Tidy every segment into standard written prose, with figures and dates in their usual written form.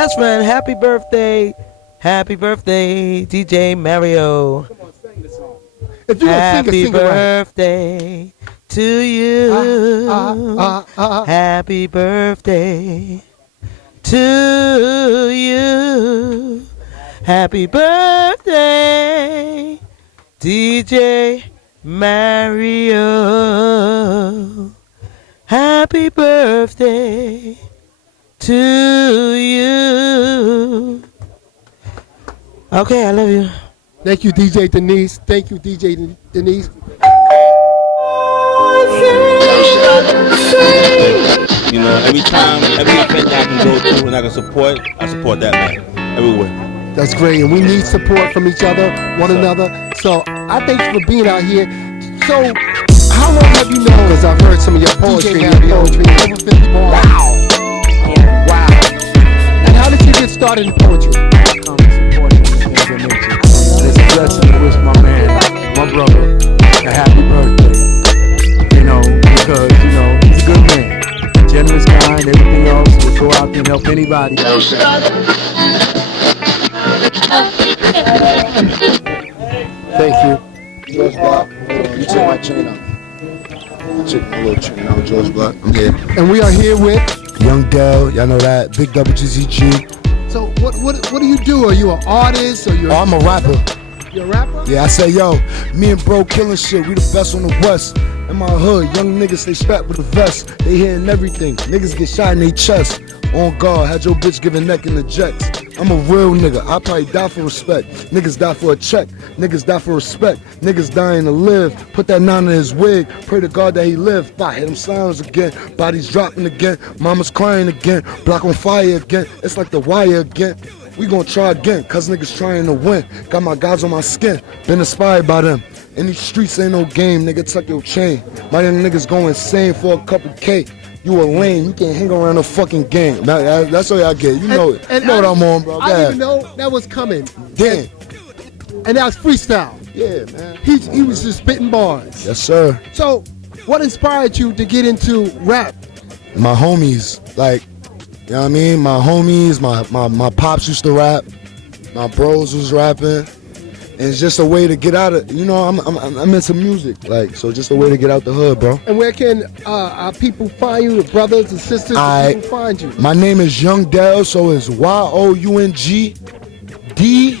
best friend. Happy birthday. Happy birthday, DJ Mario. Come on, sing the song. If you Happy sing it right. birthday to you. Happy birthday to you. Happy birthday, DJ Mario. Happy birthday to you. Okay, I love you. Thank you, DJ Denise. Thank you, DJ Denise. You know, every event I can go to and I can support, I support that man everywhere. That's great, and we need support from each other, one another. So I thank you for being out here. So how long have you known? Because I've heard some of your poetry. Over 50 bars. Wow. Wow. And how did you get started in poetry? It's a blessing to wish my man, my brother, a happy birthday. You know, because, you know, he's a good man. Generous, kind, everything else. Will go out and help anybody. Thank you. George Block, you took my chain out. I took my little chain out, George Block. I'm here. And we are here with Young Dell, y'all know that. Big WGZG. So what do you do? Are you an artist or you're? Oh, I'm a rapper. You're a rapper? Yeah, I say, yo, me and bro killing shit. We the best on the west. In my hood, young niggas, they strapped with a vest. They hitting everything. Niggas get shot in their chest. On guard, had your bitch giving neck in the jets. I'm a real nigga. I probably die for respect. Niggas die for a check. Niggas die for respect. Niggas dying to live. Put that 9 in his wig. Pray to God that he live. Bah, hit them silence again. Bodies dropping again. Mama's crying again. Block on fire again. It's like the wire again. We gon' try again, cause niggas trying to win. Got my guys on my skin. Been inspired by them. In these streets ain't no game, nigga, tuck your chain. My young niggas go insane for a couple K. You a lame, you can't hang around a fucking game. That's all I get. You know it. You know what I'm on, bro. I didn't know that was coming. Damn. And that was freestyle. Yeah, man. He was just spitting bars. Yes, sir. So, what inspired you to get into rap? My homies, like, you know what I mean? My homies, my pops used to rap. My bros was rapping. And it's just a way to get out of, you know, I'm into music, like, so just a way to get out the hood, bro. And where can our people find you, the brothers and sisters, people find you? My name is Young Dell, so it's YOUNGDELL. You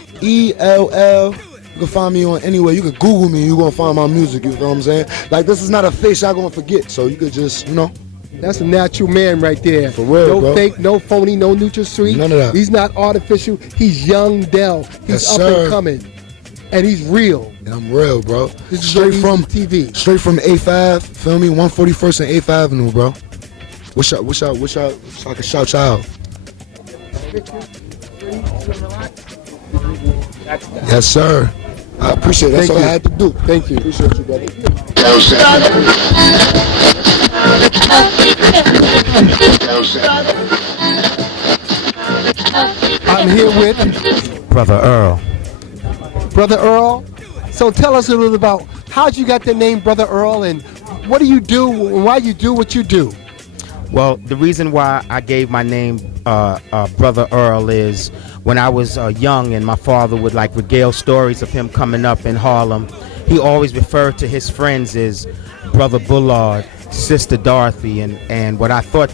can find me on anywhere. You can Google me, you're gonna find my music, you know what I'm saying? Like, this is not a face y'all gonna forget, so you could just, you know. That's a natural man right there. For real, no bro. Fake, no phony, no NutraSweet. None of that. He's not artificial. He's Young Dell. He's Yes, up sir. and coming. And he's real. And I'm real, bro. This is Straight from TV. Straight from A5, feel me? 141st and 8th Avenue, bro. Wish I can shout y'all out. Yes, sir. I appreciate it. That's all I had to do. Thank you. Appreciate you, brother. I'm here with Brother Earl. Brother Earl. So tell us a little about how'd you got the name Brother Earl and what do you do and why you do what you do? Well, the reason why I gave my name Brother Earl is when I was young and my father would like regale stories of him coming up in Harlem. He always referred to his friends as Brother Bullard, Sister Dorothy, and what I thought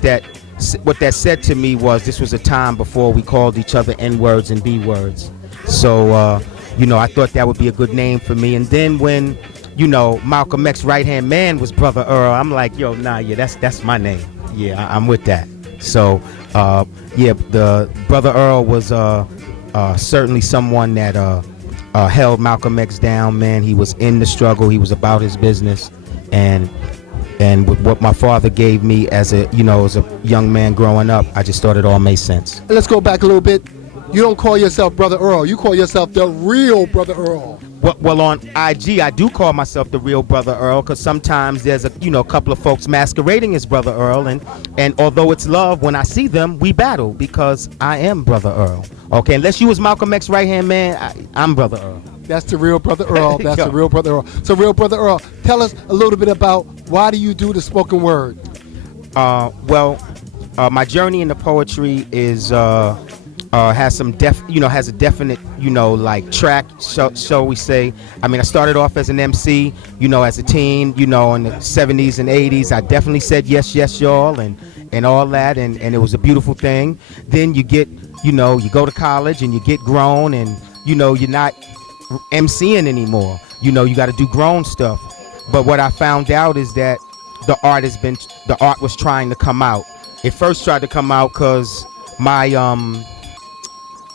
what that said to me was this was a time before we called each other N-words and B-words. So, you know, I thought that would be a good name for me. And then when, you know, Malcolm X's right-hand man was Brother Earl, I'm like, yo, nah, yeah, that's my name. Yeah, I'm with that. So, yeah, the Brother Earl was certainly someone that held Malcolm X down, man. He was in the struggle. He was about his business. And with what my father gave me as a young man growing up, I just thought it all made sense. Let's go back a little bit. You don't call yourself Brother Earl. You call yourself the real Brother Earl. Well, on IG, I do call myself the real Brother Earl because sometimes there's a couple of folks masquerading as Brother Earl, and although it's love, when I see them, we battle because I am Brother Earl. Okay, unless you was Malcolm X's right-hand man, I'm Brother Earl. That's the real Brother Earl. That's the real Brother Earl. So, real Brother Earl, tell us a little bit about why do you do the spoken word? My journey into poetry is has some has a definite, like track, so we say. I mean, I started off as an MC, as a teen, in the 70s and 80s. I definitely said yes, yes, y'all, and all that, and it was a beautiful thing. Then you get, you go to college and you get grown, and you're not MCing anymore. You got to do grown stuff. But what I found out is that the art was trying to come out. It first tried to come out because my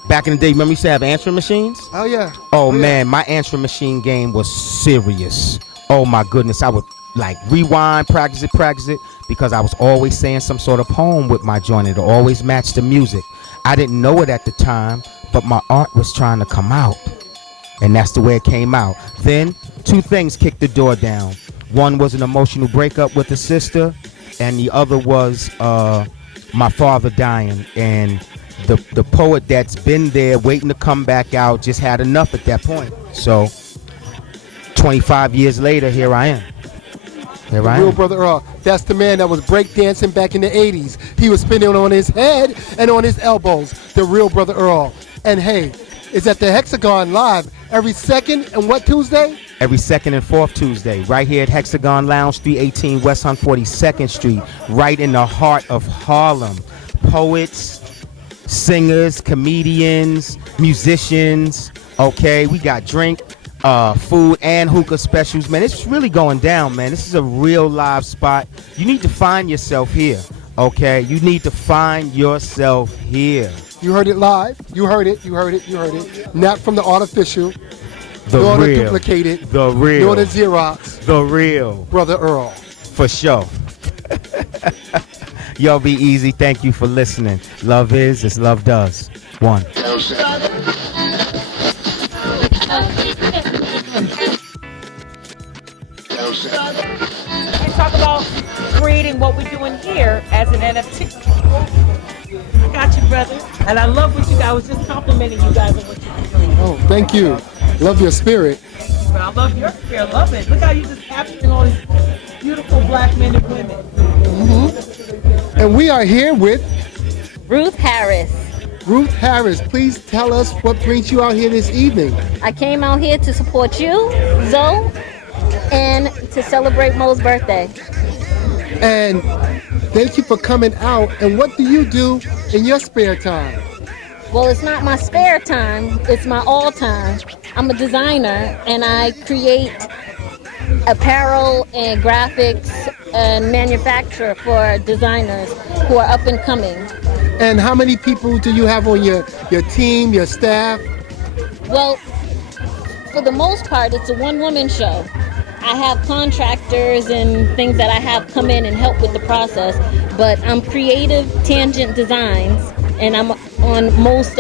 back in the day, remember you used to have answering machines? Oh yeah. Oh man, my answering machine game was serious. Oh my goodness, I would like rewind, practice it, because I was always saying some sort of poem with my joint. It always matched the music. I didn't know it at the time, but my art was trying to come out, and that's the way it came out. Then 2 things kicked the door down. One was an emotional breakup with a sister, and the other was my father dying. And the poet that's been there waiting to come back out just had enough at that point. So 25 years later, here I am. Real Brother Earl. That's the man that was breakdancing back in the 80s. He was spinning on his head and on his elbows. The Real Brother Earl. And hey, it's at the Hexagon Live every second and what Tuesday? Every second and fourth Tuesday, right here at Hexagon Lounge, 318 West 142nd Street, right in the heart of Harlem. Poets, singers, comedians, musicians, okay? We got drink, food, and hookah specials, man. It's really going down, man. This is a real live spot. You need to find yourself here, okay? You need to find yourself here. You heard it live. You heard it. Not from the artificial. The nor real. the duplicated. The real. Nor the Xerox. The real. Brother Earl. For sure. Yo, be easy. Thank you for listening. Love is as love does. One. We talk about creating what we're doing here as an NFT. I got you, brother. And I love what you guys. I was just complimenting you guys on what you're doing. Oh, thank you. Love your spirit. But I love your spirit. Love it. Look how you just capturing all these beautiful black men and women. Mm-hmm. And we are here with Ruth Harris. Ruth Harris. Please tell us what brings you out here this evening. I came out here to support you, Zoe, and to celebrate Mo's birthday. And thank you for coming out. And what do you do in your spare time? Well, it's not my spare time, it's my all time. I'm a designer and I create apparel and graphics and manufacture for designers who are up and coming. And how many people do you have on your team, your staff? Well, for the most part, it's a one-woman show. I have contractors and things that I have come in and help with the process, but I'm Creative Tangent Designs, and I'm on most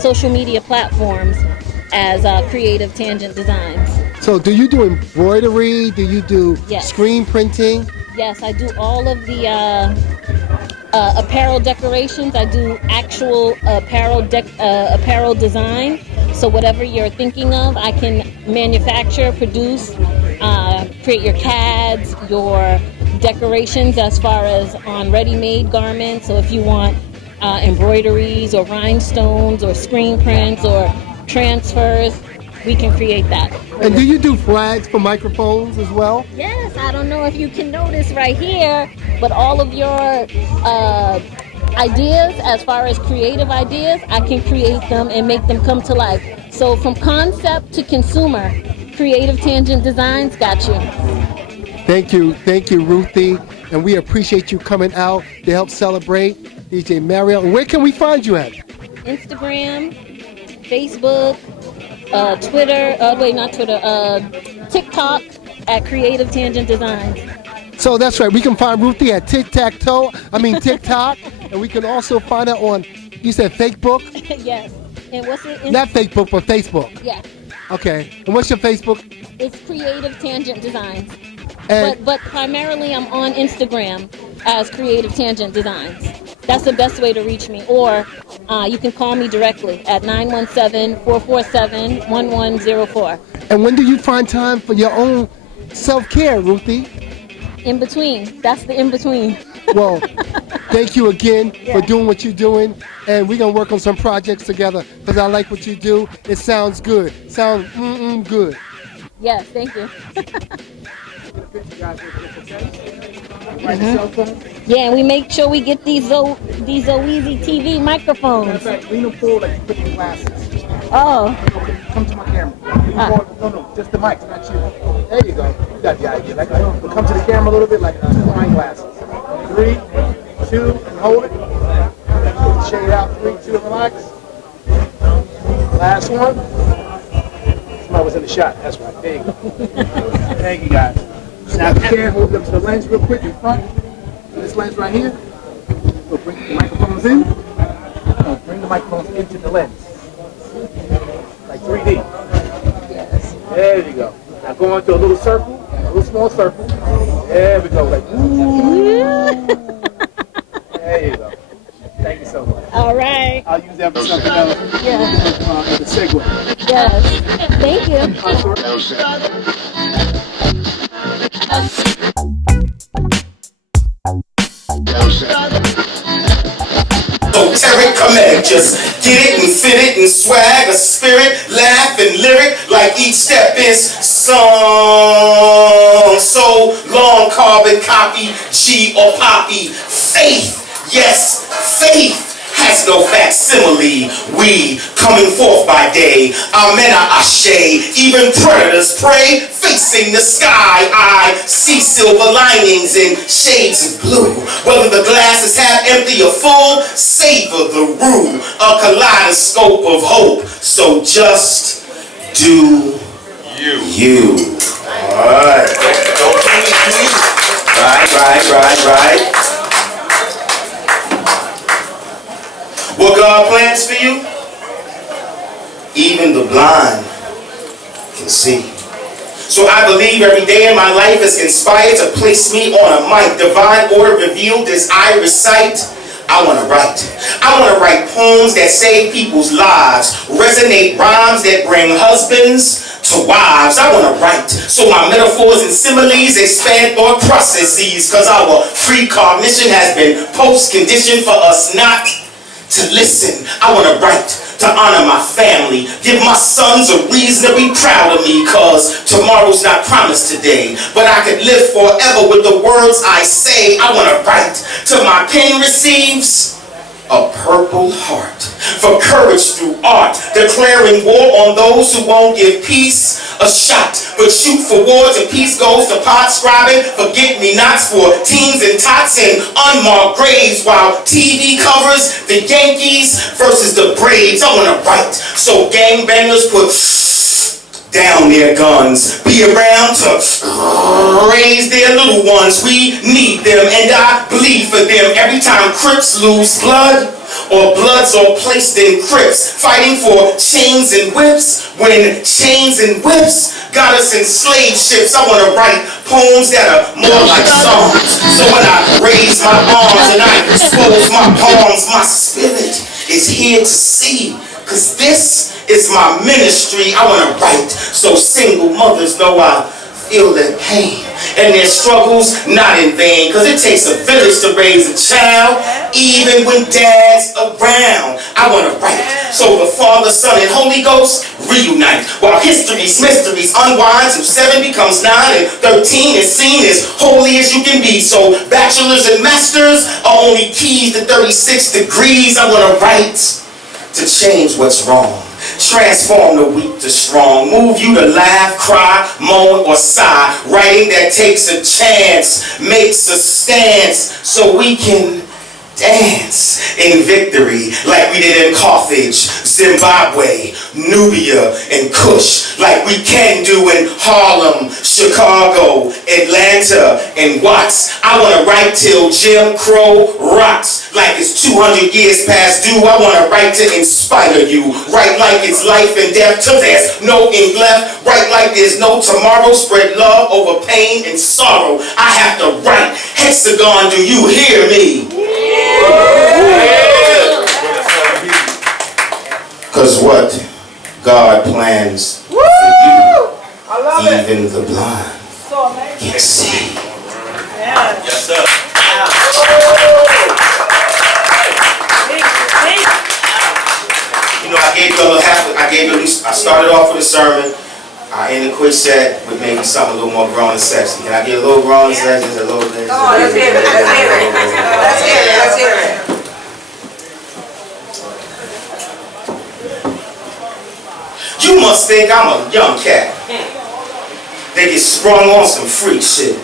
social media platforms as Creative Tangent Designs. So do you do embroidery? Do you do screen printing? Yes, I do all of the apparel decorations. I do actual apparel design. So whatever you're thinking of, I can manufacture, produce, create your CADs, your decorations as far as on ready-made garments. So if you want embroideries or rhinestones or screen prints or transfers, we can create that. And do you do flags for microphones as well? Yes, I don't know if you can notice right here, but all of your ideas, as far as creative ideas, I can create them and make them come to life. So from concept to consumer, Creative Tangent Designs got you. Thank you, Ruthie. And we appreciate you coming out to help celebrate DJ Mario. And where can we find you at? Instagram, Facebook, Twitter, TikTok at Creative Tangent Designs. So that's right. We can find Ruthie at TikTok. And we can also find her on, you said Facebook? Yes. And what's it? Not Facebook, but Facebook. Yeah. Okay. And what's your Facebook? It's Creative Tangent Designs. And But primarily I'm on Instagram as Creative Tangent Designs. That's the best way to reach me. Or you can call me directly at 917-447-1104. And when do you find time for your own self-care, Ruthie? In between. That's the in between. Well, thank you again for doing what you're doing. And we're going to work on some projects together because I like what you do. It sounds good. Sounds good. Yes, thank you. Yeah, and we make sure we get these Zoeasy TV microphones. Lean them forward like you put your glasses. Oh. Come to my camera. No, just the mic, not you. There you go. You got the idea. Like, come to the camera a little bit like two wine glasses. 3, 2, and hold it. Shade out. 3, 2, and relax. Last one. Somebody was in the shot. That's right. There you go. Thank you, guys. Now, if you can, hold up to the lens real quick in front. This lens right here. So bring the microphones in. No, bring the microphones into the lens. Like 3D. Yes. There you go. Now go into a little circle, a little small circle. There we go. Like, ooh. There you go. Thank you so much. All right. I'll use that for something else. Yeah. The segue. Yes. Thank you. Esoteric command, just get it and fit it and swag, a spirit, laugh and lyric, like each step is song. So long, carbon copy, G or poppy, faith, yes, faith. Has no facsimile, we coming forth by day, our men are ashe, even predators prey, facing the sky, I see silver linings in shades of blue, whether the glass is half empty or full, savor the room, a kaleidoscope of hope, so just do you. Alright, don't do you. Right. What God plans for you, even the blind can see. So I believe every day in my life is inspired to place me on a mic. Divine order revealed as I recite. I want to write. I want to write poems that save people's lives. Resonate rhymes that bring husbands to wives. I want to write. So my metaphors and similes expand thought processes. Because our precognition has been post-conditioned for us not to listen. I want to write to honor my family, give my sons a reason to be proud of me, cause tomorrow's not promised today, but I could live forever with the words I say. I want to write till my pen receives a purple heart, for courage through art, declaring war on those who won't give peace a shot, but shoot for wars and peace goes to pot scribing, forget-me-nots for teens and tots and unmarked graves, while TV covers the Yankees versus the Braves. I want to write so gangbangers put down their guns, be around to raise their little ones. We need them and I bleed for them every time Crips lose blood or bloods are placed in crypts, fighting for chains and whips when chains and whips got us in slave ships. I want to write poems that are more like songs, so when I raise my arms and I expose my palms, my spirit is here to see, cause this is my ministry. I want to write so single mothers know I feel their pain and their struggles not in vain, cause it takes a village to raise a child, even when dad's around. I want to write so the Father, Son, and Holy Ghost reunite, while history's mysteries unwind till 7 becomes 9 and 13 is seen as holy as you can be. So bachelors and masters are only keys to 36 degrees. I want to write to change what's wrong, transform the weak to strong, move you to laugh, cry, moan, or sigh. Writing that takes a chance, makes a stance, so we can dance in victory like we did in Carthage, Zimbabwe, Nubia, and Kush, like we can do in Harlem, Chicago, Atlanta, and Watts. I want to write till Jim Crow rots, like it's 200 years past due. I want to write to inspire you, write like it's life and death till there's no ink left, write like there's no tomorrow, spread love over pain and sorrow. I have to write. Hexagon, do you hear me? Cause what God plans for you, even the blind can see. Yes, sir. gave you a little I started off with a sermon. I ended quick set with maybe something a little more grown and sexy. Can I get a little grown and sexy? Just a little bit. Come on, let's hear it. Let's hear it. Let's hear it. You must think I'm a young cat. They get sprung on some freak shit.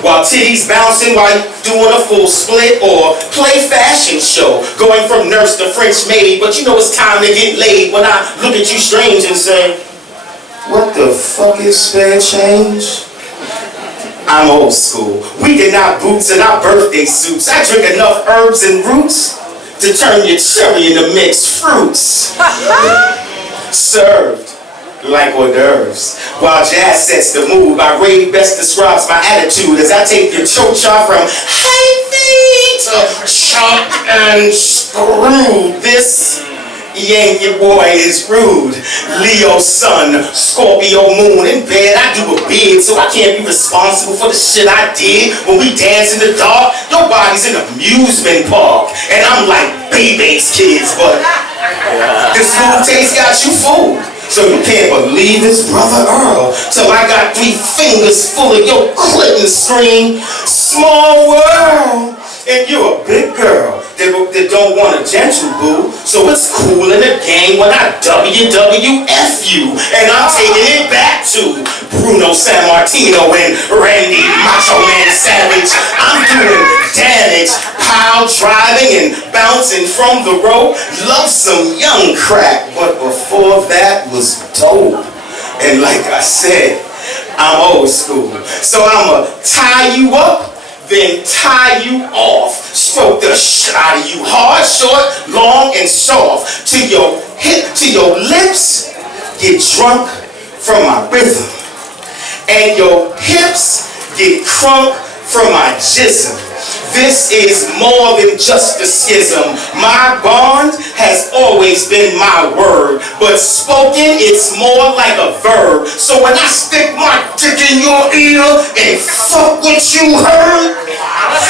While titties bouncing while you doing a full split, or play fashion show, going from nurse to French maid, but you know it's time to get laid when I look at you strange and say, what the fuck is spare change? I'm old school. We get our boots and our birthday suits. I drink enough herbs and roots to turn your cherry into mixed fruits. Served like hors d'oeuvres. While jazz sets the mood, my Ray best describes my attitude as I take your cho-cha from hey to chop and screw. This Yankee boy is rude. Leo sun, Scorpio moon. In bed I do a bid, so I can't be responsible for the shit I did. When we dance in the dark, your body's an amusement park, and I'm like Baby's kids, but the smooth taste got you fooled. So you can't believe this, brother Earl, till I got 3 fingers full of your clit and scream, small world. And you're a big girl that don't want a gentle boo, so it's cool in the game when I WWF you. And I'm taking it back to Bruno Sammartino and Randy Macho Man Savage. I'm doing damage, pile driving and bouncing from the rope. Love some young crack, but before that was dope. And like I said, I'm old school, so I'ma tie you up, then tie you off. Stroke the shit out of you, hard, short, long, and soft. To your hip, to your lips, get drunk from my rhythm. And your hips get crunk from my jism. This is more than just a schism. My bond has always been my word, but spoken it's more like a verb. So when I stick my dick in your ear and fuck what you heard,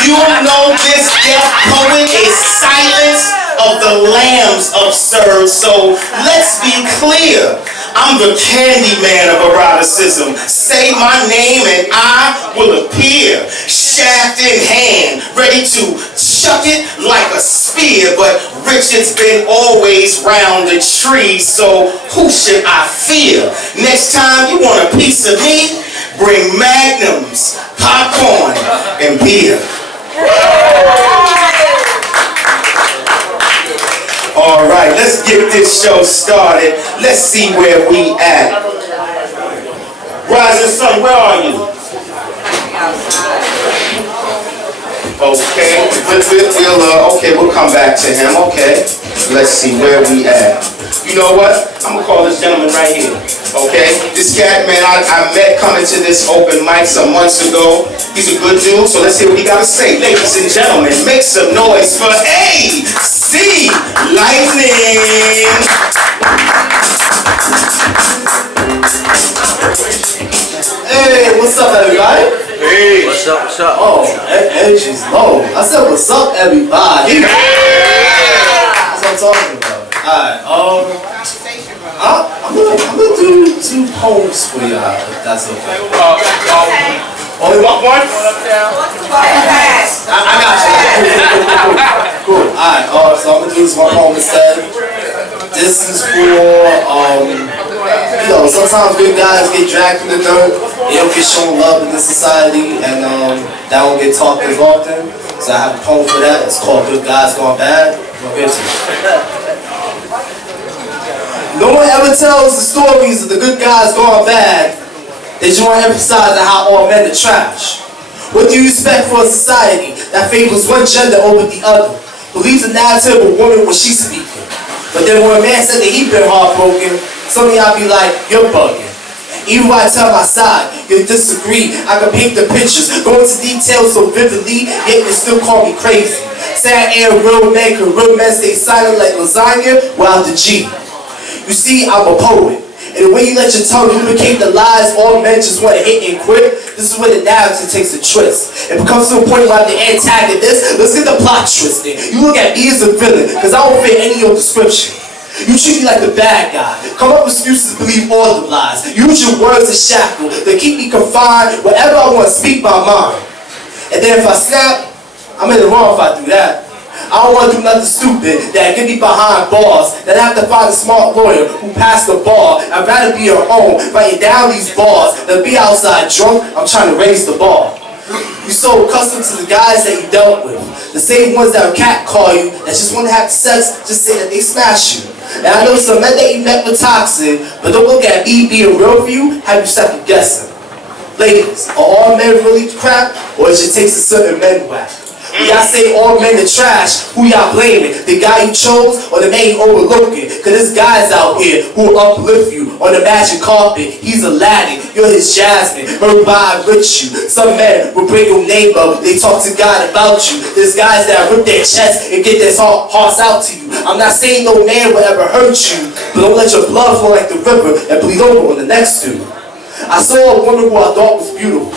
you'll know this deaf poet is silence of the lambs absurd. So let's be clear. I'm the candy man of eroticism. Say my name and I will appear, shaft in hand, ready to chuck it like a spear. But Richard's been always round the tree, so who should I fear? Next time you want a piece of me, bring magnums, popcorn, and beer. All right, let's get this show started. Let's see where we at. Rising Sun, where are you? Okay, we'll come back to him. Okay, let's see where we at. You know what? I'm gonna call this gentleman right here. Okay, this cat, man, I met coming to this open mic some months ago. He's a good dude, so let's hear what he got to say. Ladies and gentlemen, make some noise for AC Lightning. Hey, what's up, everybody? Hey. What's up, what's up? Oh, energy's low. I said, what's up, everybody? Yeah. That's what I'm talking about. Alright, I'm gonna do 2 poems for y'all, if that's okay. Only one? I got you. Cool. Alright, so I'm gonna do this 1 poem instead. This is for, you know, sometimes good guys get dragged through the dirt. They don't get shown love in this society, and that don't get talked as often. So I have a poem for that. It's called Good Guys Gone Bad. I'll get to it. No one ever tells the stories of the good guys gone bad. They just want to emphasize how all men are trash. What do you expect for a society that favors one gender over the other? Believes the narrative of a woman when she's speaking. But then when a man said that he'd been heartbroken, some of y'all be like, you're bugging. Even when I tell my side, you disagree. I can paint the pictures, go into details so vividly, yet you still call me crazy. Say I ain't a real man, cause real men stay silent like lasagna without the G. You see, I'm a poet. And the way you let your tongue lubricate the lies all men just want to hit and quit, this is where the narrative takes a twist. It becomes to a point where I'm the antagonist. Let's get the plot twisted. You look at me as a villain, because I don't fit any of your description. You treat me like the bad guy. Come up with excuses to believe all the lies. Use your words as shackle to keep me confined wherever I want to speak my mind. And then if I snap, I'm in the wrong if I do that. I don't want to do nothing stupid that get me behind bars, that I have to find a smart lawyer who passed the bar. I'd rather be at home writing down these bars than be outside drunk. I'm trying to raise the bar. You so accustomed to the guys that you dealt with, the same ones that catcall you, that just want to have sex, just say that they smash you. And I know some men that you met were toxic, but don't look at me being real for you, have you second guessing. Ladies, are all men really crap, or it just takes a certain men whack? When y'all say all men are trash, who y'all blaming? The guy you chose or the man you overlooking? Cause there's guys out here who will uplift you on the magic carpet. He's Aladdin, you're his Jasmine, her vibe with you. Some men will bring your name up, they talk to God about you. There's guys that rip their chest and get their hearts out to you. I'm not saying no man will ever hurt you, but don't let your blood flow like the river and bleed over on the next dude. I saw a woman who I thought was beautiful.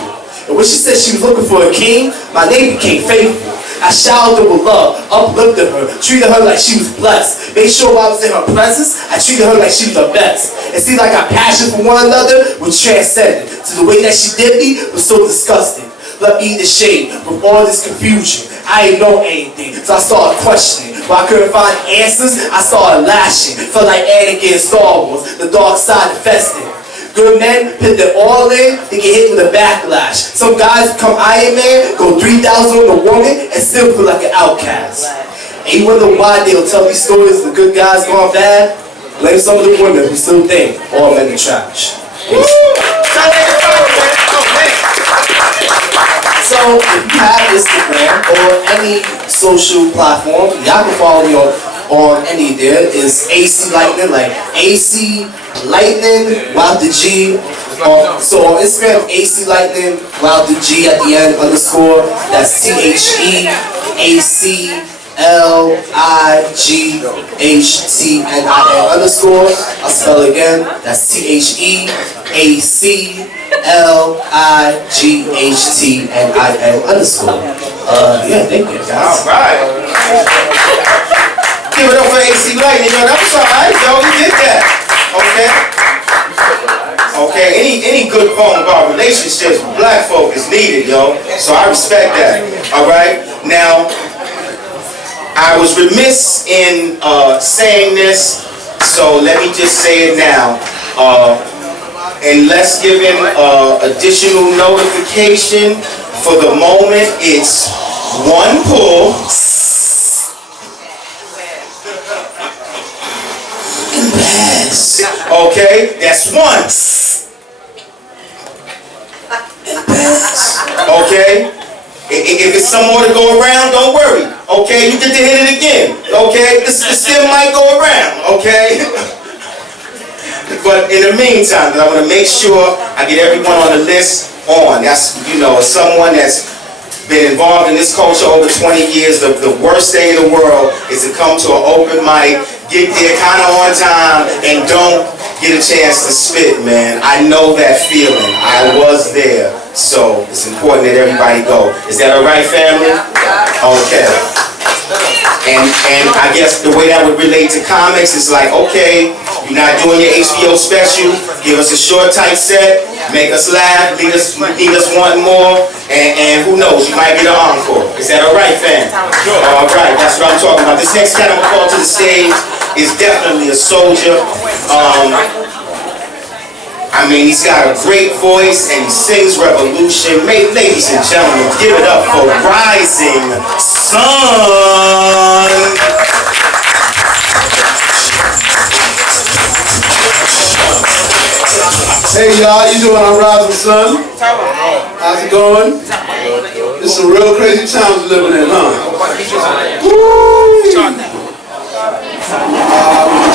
And when she said she was looking for a king, my name became faithful. I showered her with love, uplifted her, treated her like she was blessed. Made sure while I was in her presence, I treated her like she was the best. And see, like our passion for one another was transcendent. To the way that she did me was so disgusting. Let me eat the shade from all this confusion. I didn't know anything, so I started questioning. When I couldn't find answers, I started lashing. Felt like Anakin in Star Wars, the dark side infested. Good men put their all in, they get hit with a backlash. Some guys become Iron Man, go 3,000 on a woman, and still feel like an outcast. And you wonder why they'll tell these stories of the good guys gone bad? Blame some of the women who still think all men are trash. So, if you have Instagram or any social platform, y'all can follow me on any there. Is AC Lightning, like AC Lightning without the G. So on Instagram, AC Lightning without the G at the end underscore. That's THEACLIGHTNIN underscore. I'll spell it again. That's THEACLIGHTNIN underscore. Yeah, thank you guys. All right. Give it up for AC Lightning, yo. That was alright, yo. You did that. Okay. Any good poem about relationships with black folk is needed, yo. So I respect that. Alright. Now, I was remiss in saying this, so let me just say it now. And let's give him additional notification. For the moment, it's one pull. Okay, that's one. Okay, if it's some more to go around, don't worry. Okay, you get to hit it again. Okay, this still might go around. Okay, but in the meantime, I want to make sure I get everyone on the list on. That's, you know, someone that's been involved in this culture over 20 years. The worst thing in the world is to come to an open mic, get there kind of on time, and don't get a chance to spit, man. I know that feeling. I was there. So it's important that everybody go. Is that all right, family? Okay. And I guess the way that would relate to comics is like, okay, you're not doing your HBO special, give us a short, tight set, make us laugh, leave us wanting more, and who knows, you might get an encore. Is that all right, fam? All right, that's what I'm talking about. This next cat I'm gonna call to the stage is definitely a soldier. I mean, he's got a great voice and he sings revolution. Ladies and gentlemen, give it up for Rising Sun. Hey y'all, how you doing? I'm Rising Sun. How's it going? It's some real crazy times we're living in, huh? Woo!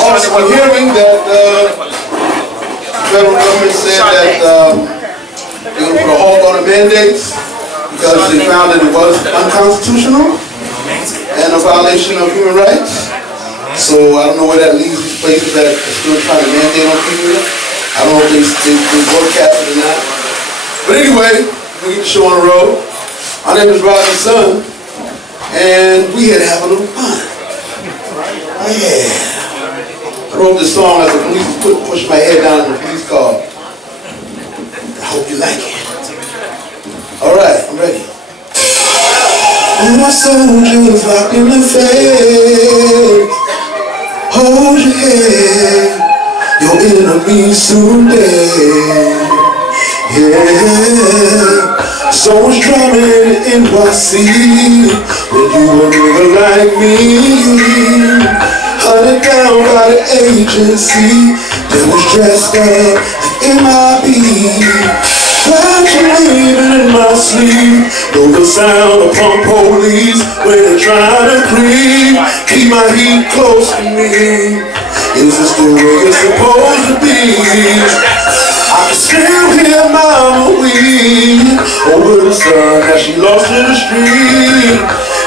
Also, I'm hearing that federal government said that they're going to put a halt on the mandates because they found that it was unconstitutional and a violation of human rights. So I don't know where that leaves these places that are still trying to mandate on people. I don't know if they broadcast it or not. But anyway, we get the show on the road. My name is Rising Sun, and we here to have a little fun. Oh yeah. wrote this song as the police was pushing my head down in the police car. I hope you like it. All right, I'm ready. All my soldiers locked in the face. Hold your head. Your enemy soon dead. Yeah. So much drama in NYC when you a nigga like me. Hunted down by the agency that was dressed up in MIB. Glad you're leaving in my sleep. Know the sound of pump police when they're trying to creep. Keep my heat close to me. Is this the way it's supposed to be? I can still hear mama weep over the son that she lost in the street.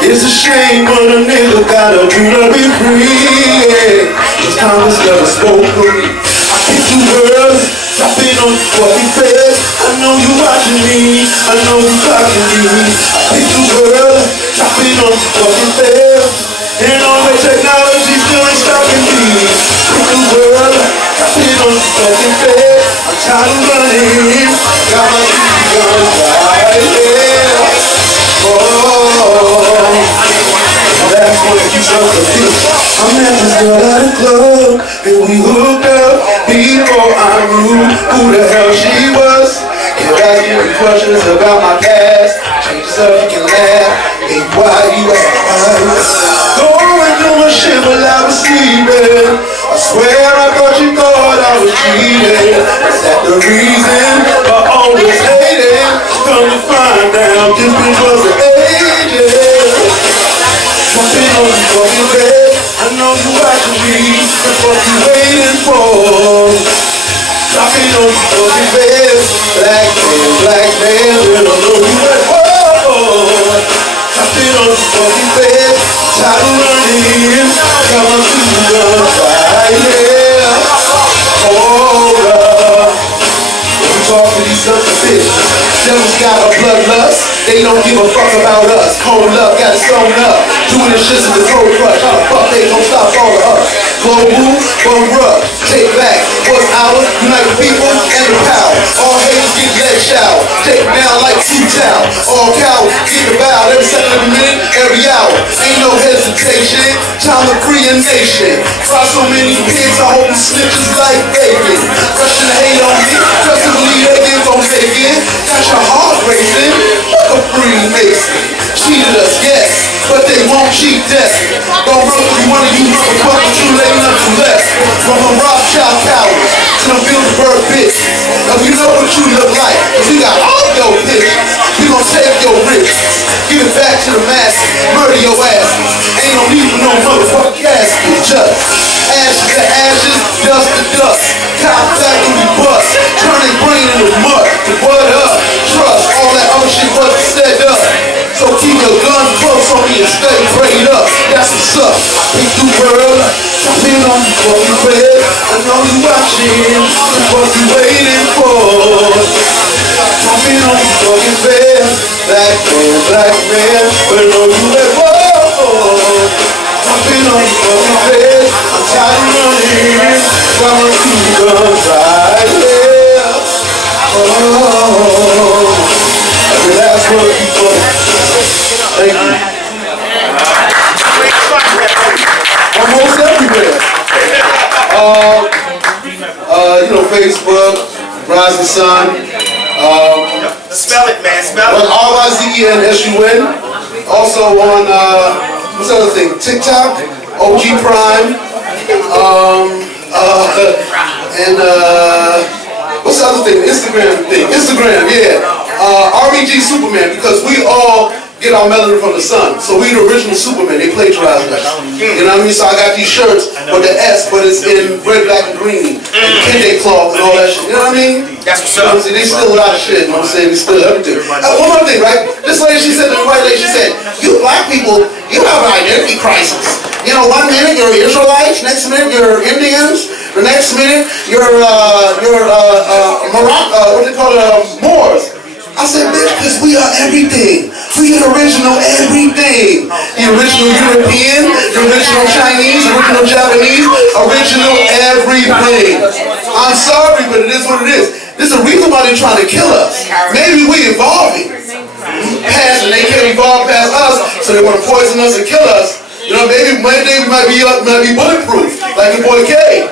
It's a shame but a nigga gotta do to be free. Cause Thomas never spoke to me. I picked you girls, dropping on your fucking face. I know you watching me, I know you clocking me. I picked you girls, dropping on your fucking face. And all the technology still ain't stopping me. Pick you girls, dropping on your fucking face. I'm tired of running, got my feet guns right there. Oh, that's what you suck a bitch. I met this girl at a club, and we hooked up before I knew who the hell she was. Kept asking me questions about my past. Change the subject and laugh. Hey, why you at? Going through my shit while I was sleeping. I swear I thought you thought I was cheating. Is that the reason I always hated? Come to find out this bitch was an agent. Jumping on the fucking bed. I know you watching me. The fuck you waiting for? Dropping on the fucking bed. Black man, I don't know you at. Whoa. Dropping on the fucking bed. Tired of running. Got my two guns right here. Hold up. Talk to these sons of bitches. Devils got a bloodlust. They don't give a fuck about us. Cold up, got it sewn up. Doing this shit to the throat crush. How the fuck they gon' stop all of us? Global, bum rush. Take back what's ours. Unite the people and the power. All haters get let shower. Take down like two towels. All cowards get devoured every second of the minute, every hour. Ain't no hesitation. Time to free a nation. Fry so many pigs, I hope the snitches like bacon. Rushing the hate on me. Trust and believe they ain't gon' take it. Got your heart racing. Fuck a Freemason. Cheated us, yes, but they won't cheat death. Don't run through one of you motherfuckers too late, nothing less. From a Rothschild cowards to the Bilderberg bitch. Now we know what you look like, cause we got all your pictures. We gon' take your riches, give it back to the masses, murder your asses. Ain't no need for no motherfucking casket, just ashes to ashes, dust to dust. Cop factory bust, turn their brain into mud. What up? Trust, all that other shit wasn't set up. So keep your guns close on me and stay prayed up. That's what's up. Pick the world, drop in on the fucking bed. I know you watching, what you waiting for? Drop in on the fucking bed. Black man, but I know you at war. Drop in on the fucking bed. I'm tired of running. Got my two guns right there. Oh, every last one of you folks. Thank you. Almost everywhere. Facebook, Rising Sun. Spell it, man. Spell it. RYZENSUN. Also on what's the other thing? TikTok, OG Prime. And what's the other thing? Instagram, yeah. REG Superman, because we all get our melanin from the sun. So we the original Superman. They plagiarized us. You know what I mean? So I got these shirts with the S, but it's in red, black, and green. And Kende cloth and all that shit. You know what I mean? That's what's up. up. They steal a lot of shit. You know what I'm saying? They steal everything. One more thing, right? This lady, she said, the white lady, she said, you black people, you have an identity crisis. You know, 1 minute you're Israelites, next minute you're Indians, the next minute you're Morocco, what they call Moors. I said, bitch, because we are everything. We are original everything. The original European, the original Chinese, original Japanese, original everything. I'm sorry, but it is what it is. There's a reason why they're trying to kill us. Maybe we evolving past, and they can't evolve past us, so they want to poison us and kill us. You know, maybe one day we might be bulletproof, like the boy K.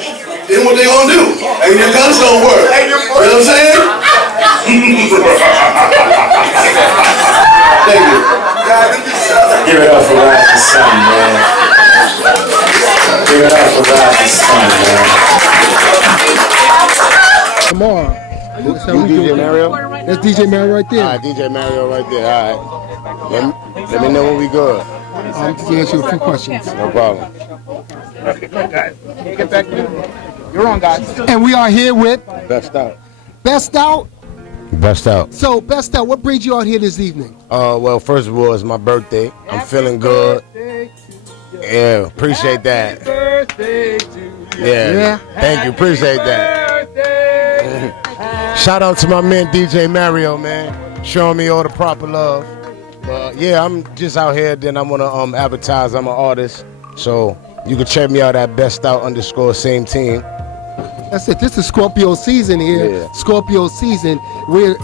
Then what they gonna do? And your guns don't work. You know what I'm saying? Thank you. Give it up for Rise the Sun, man. Give it up for Rise the Sun, man. Come on. That's how we do DJ it. Mario? That's DJ Mario right there. Alright, DJ Mario right there. Alright. Let me know when we good. Just to answer you a few questions. No problem. Get back. You're on, guys. And we are here with Best out. Best Out. Best out. So, Best Out, what brings you out here this evening? Well, first of all, it's my birthday. I'm feeling good. Yeah, appreciate that. Yeah. Thank you. Appreciate that. Shout out to my man DJ Mario, man, showing me all the proper love. Yeah, I'm just out here. Then I want to advertise. I'm an artist, so you can check me out at @bestout_same team. That's it. This is Scorpio season here. Yeah. Scorpio season. We're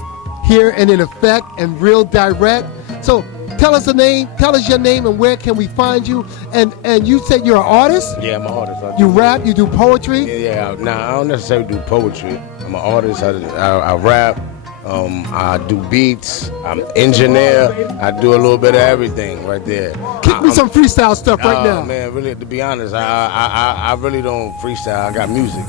here and in effect and real direct. So tell us the name. Tell us your name and where can we find you. And you said you're an artist. Yeah, I'm an artist. You rap. You do poetry. Yeah. Nah, I don't necessarily do poetry. I'm an artist. I rap. I do beats. I'm engineer. I do a little bit of everything right there. Kick me some freestyle stuff right now. Man, really, to be honest, I really don't freestyle. I got music.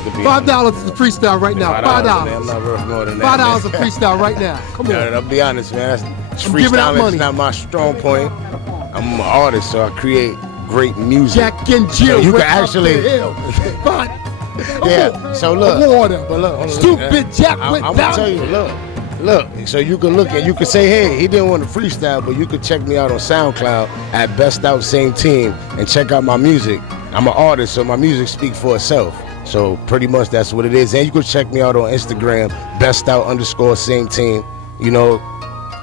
$5 is the freestyle right now. $5. Man, I'm not worth more than that. $5 a freestyle right now. Come on. I'll be honest, man. Freestyle is not my strong point. I'm an artist, so I create great music. Jack and Jill. So you can actually. Fine. Yeah. So look. Water. Stupid Jack went I'm down. gonna tell you. Look. So you can look and you can say, hey, he didn't want to freestyle, but you can check me out on SoundCloud at Best Out Same Team and check out my music. I'm an artist, so my music speaks for itself. So pretty much that's what it is. And you can check me out on Instagram, BestOut_same team. You know,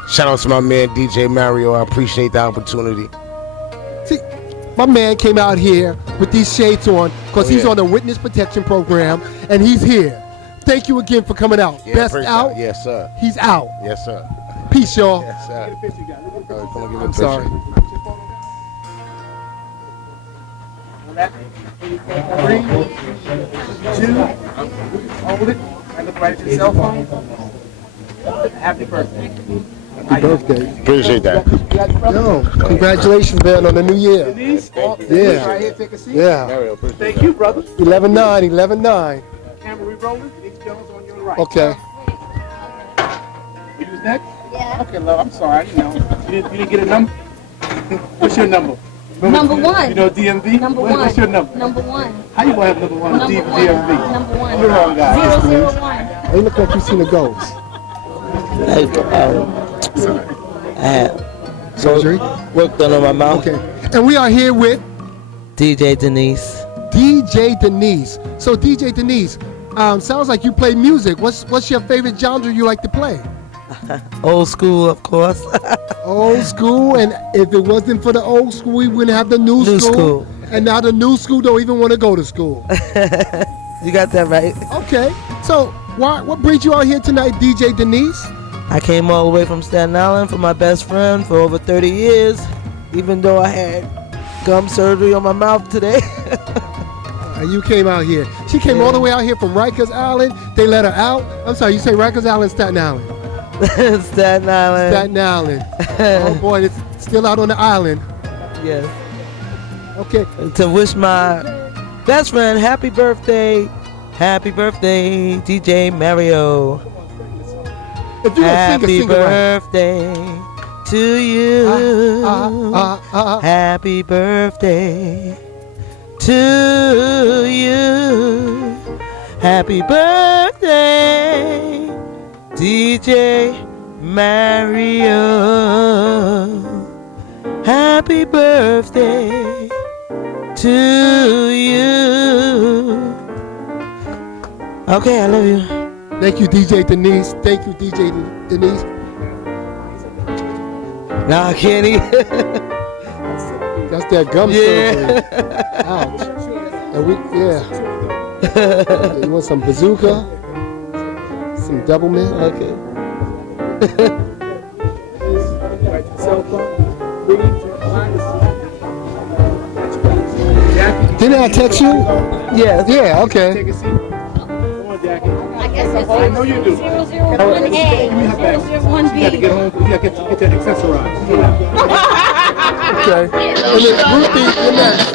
shout out to my man DJ Mario. I appreciate the opportunity. See, my man came out here with these shades on because he's on the witness protection program and he's here. Thank you again for coming out. Yeah, Best Out. Yes, sir. He's out. Yes, sir. Peace, y'all. Yes, sir. Come on, give me a I'm picture. sorry. 3, 2, hold it, and look right at your cell phone. Happy birthday. Happy birthday. Appreciate that. Yo, congratulations, man, on the new year. Denise, Yeah. right here, take a seat. Yeah. Thank you, brother. 11-9, 11-9. Camera re-rolling. Denise Jones on your right. Okay. You was next? Yeah. Okay, love, I'm sorry, I didn't know. You didn't get a number? What's your number? Number one. You know DMV? Number one. What's your number? Number one. How you want to have number one? Number one. DMV. Number one. You're wrong, guys. 001. Hey, look like you seen the ghost. I had surgery. Work done on my mouth. Okay. And we are here with DJ Denise. DJ Denise. So DJ Denise, sounds like you play music. What's your favorite genre you like to play? Old school, of course. Old school, and if it wasn't for the old school, we wouldn't have the new school. And now the new school don't even want to go to school. You got that right. Okay. So what brings you out here tonight, DJ Denise? I came all the way from Staten Island for my best friend for over 30 years, even though I had gum surgery on my mouth today. And you came out here. She came all the way out here from Rikers Island. They let her out. I'm sorry, you say Rikers Island, Staten Island? Staten Island. Staten Island. Oh boy, it's still out on the island. Yes. Okay. To wish my best friend happy birthday, DJ Mario. If you happy sing it right. birthday to you. Happy birthday to you. Happy birthday, DJ Mario. Happy birthday to you. Okay, I love you. Thank you, DJ Denise. Thank you, DJ Denise. Nah, I can't eat. That's that gum surgery. Ouch. And yeah. You want some bazooka? Some Doublemint? Okay. Didn't I text you? Yes. Yeah, okay. Take a seat. Come on, Jackie. I guess it's I know you do. 001A, You have that. 001B. You got to get home. You got to get that accessorized. Okay. And then Ruthie, you're next.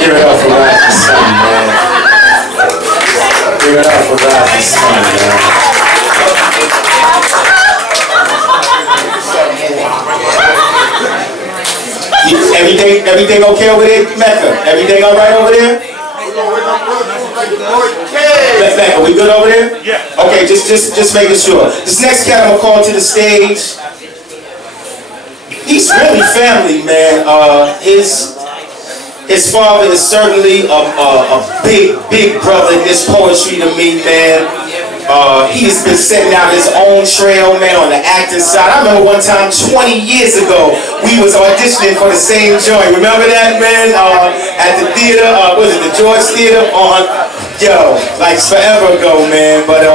Give it up for Rising Sun, man. Give it up for Rising Sun, man. Everything okay over there, Mecca? Everything all right over there? Mecca, we good over there? Yeah. Okay, just making sure. This next cat I'm gonna call to the stage. He's really family, man. His father is certainly a big brother in this poetry to me, man. He's been setting out his own trail, man, on the acting side. I remember one time 20 years ago, we was auditioning for the same joint. Remember that, man? At the theater, was it the George Theater like forever ago, man. But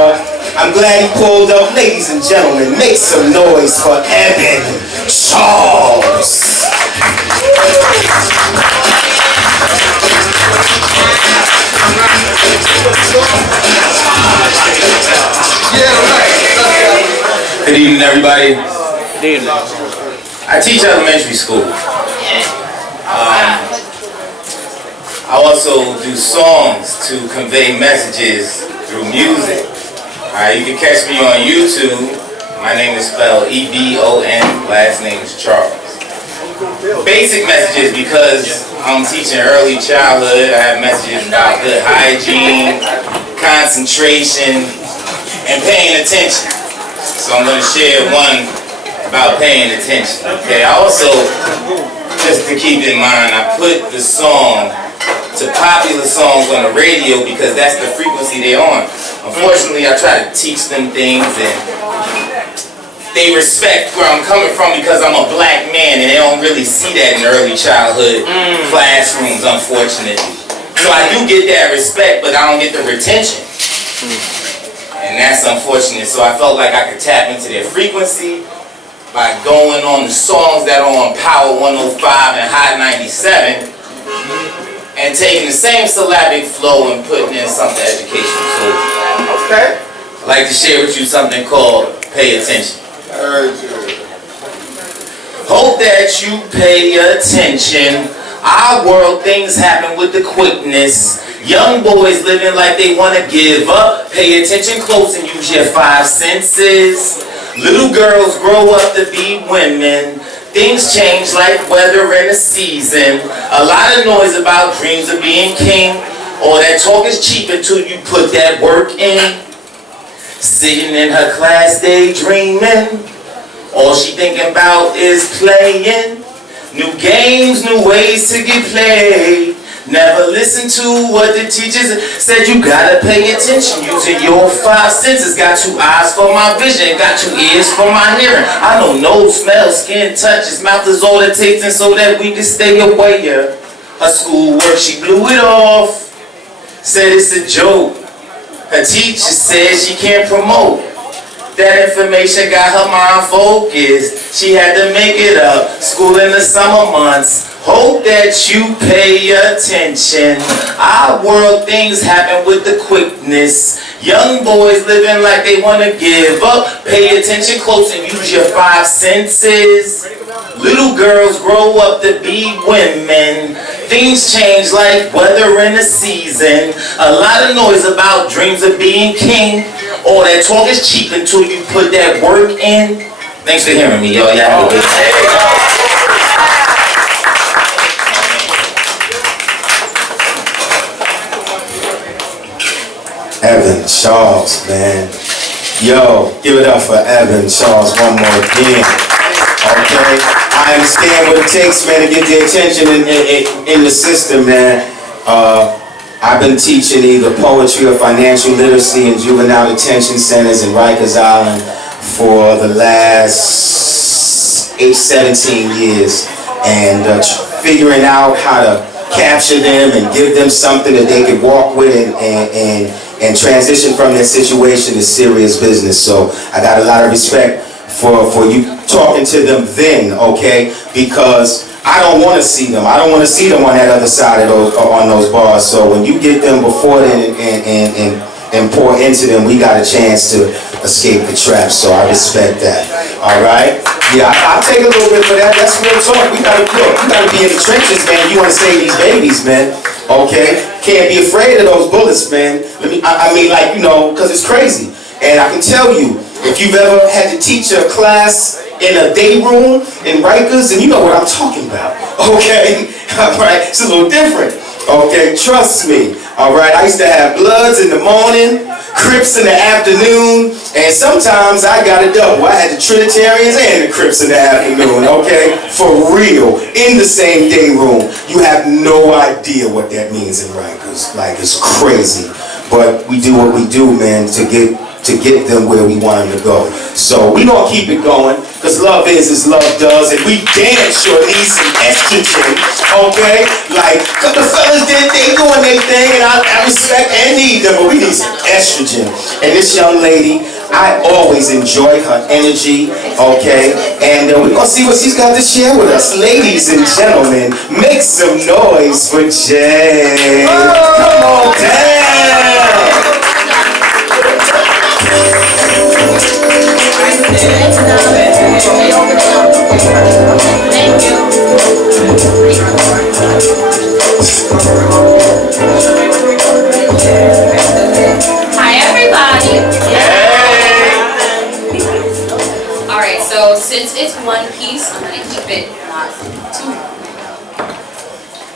I'm glad he pulled up. Ladies and gentlemen, make some noise for Evan Charles. Good evening, everybody. Good evening. I teach elementary school. I also do songs to convey messages through music. You can catch me on YouTube. My name is spelled E-B-O-N, last name is Charles. Basic messages, because I'm teaching early childhood. I have messages about good hygiene, concentration, and paying attention. So I'm going to share one about paying attention. Okay, I also, just to keep in mind, I put the song to popular songs on the radio because that's the frequency they're on. Unfortunately, I try to teach them things and they respect where I'm coming from because I'm a black man and they don't really see that in early childhood classrooms, unfortunately. So I do get that respect, but I don't get the retention. And that's unfortunate. So I felt like I could tap into their frequency by going on the songs that are on Power 105 and Hot 97 and taking the same syllabic flow and putting in something educational. So okay, I'd like to share with you something called Pay Attention. Hope that you pay attention. Our world, things happen with the quickness. Young boys living like they want to give up. Pay attention close and use your 5 senses. Little girls grow up to be women. Things change like weather in a season. A lot of noise about dreams of being king. All that talk is cheap until you put that work in. Sitting in her class daydreaming. All she thinking about is playing. New games, new ways to get played. Never listen to what the teachers said. You gotta pay attention using your 5 senses. Got 2 eyes for my vision, got 2 ears for my hearing. I know nose, smell, skin, touch. His mouth is all it takes, and so that we can stay away. Her schoolwork, she blew it off. Said it's a joke. Her teacher said she can't promote. That information got her mind focused. She had to make it up. School in the summer months. Hope that you pay attention. Our world, things happen with the quickness. Young boys living like they want to give up. Pay attention close and use your 5 senses. Little girls grow up to be women. Things change like weather in a season. A lot of noise about dreams of being king. All that talk is cheap until you put that work in. Thanks for hearing me, y'all. Y'all have a good day. Evan Charles, man. Yo, give it up for Evan Charles one more again. Okay? I understand what it takes, man, to get the attention in the system, man. I've been teaching either poetry or financial literacy in juvenile detention centers in Rikers Island for the last 17 years, and figuring out how to capture them and give them something that they can walk with and transition from their situation is serious business. So I got a lot of respect for you talking to them then, okay? Because I don't want to see them. I don't want to see them on that other side of those bars. So when you get them before then and pour into them, we got a chance to escape the trap. So I respect that. All right? Yeah, I'll take a little bit for that. That's real talk. We gotta be in the trenches, man. You want to save these babies, man. Okay? Can't be afraid of those bullets, man. I mean, like, you know, because it's crazy. And I can tell you, if you've ever had to teach a class in a day room in Rikers, and you know what I'm talking about, okay? All right, it's a little different, okay? Trust me, all right? I used to have Bloods in the morning, Crips in the afternoon, and sometimes I got a double. I had the Trinitarians and the Crips in the afternoon, okay? For real, in the same day room. You have no idea what that means in Rikers. Like, it's crazy. But we do what we do, man, to get them where we want them to go. So we gonna keep it going, because love is as love does, and we damn sure need some estrogen, okay? Like, cause the fellas, they doing their thing, and I respect and need them, but we need some estrogen. And this young lady, I always enjoy her energy, okay? And we're gonna see what she's got to share with us. Ladies and gentlemen, make some noise for Jay. Come on down. Hi everybody. Alright, so since it's one piece, I'm going to keep it not too long.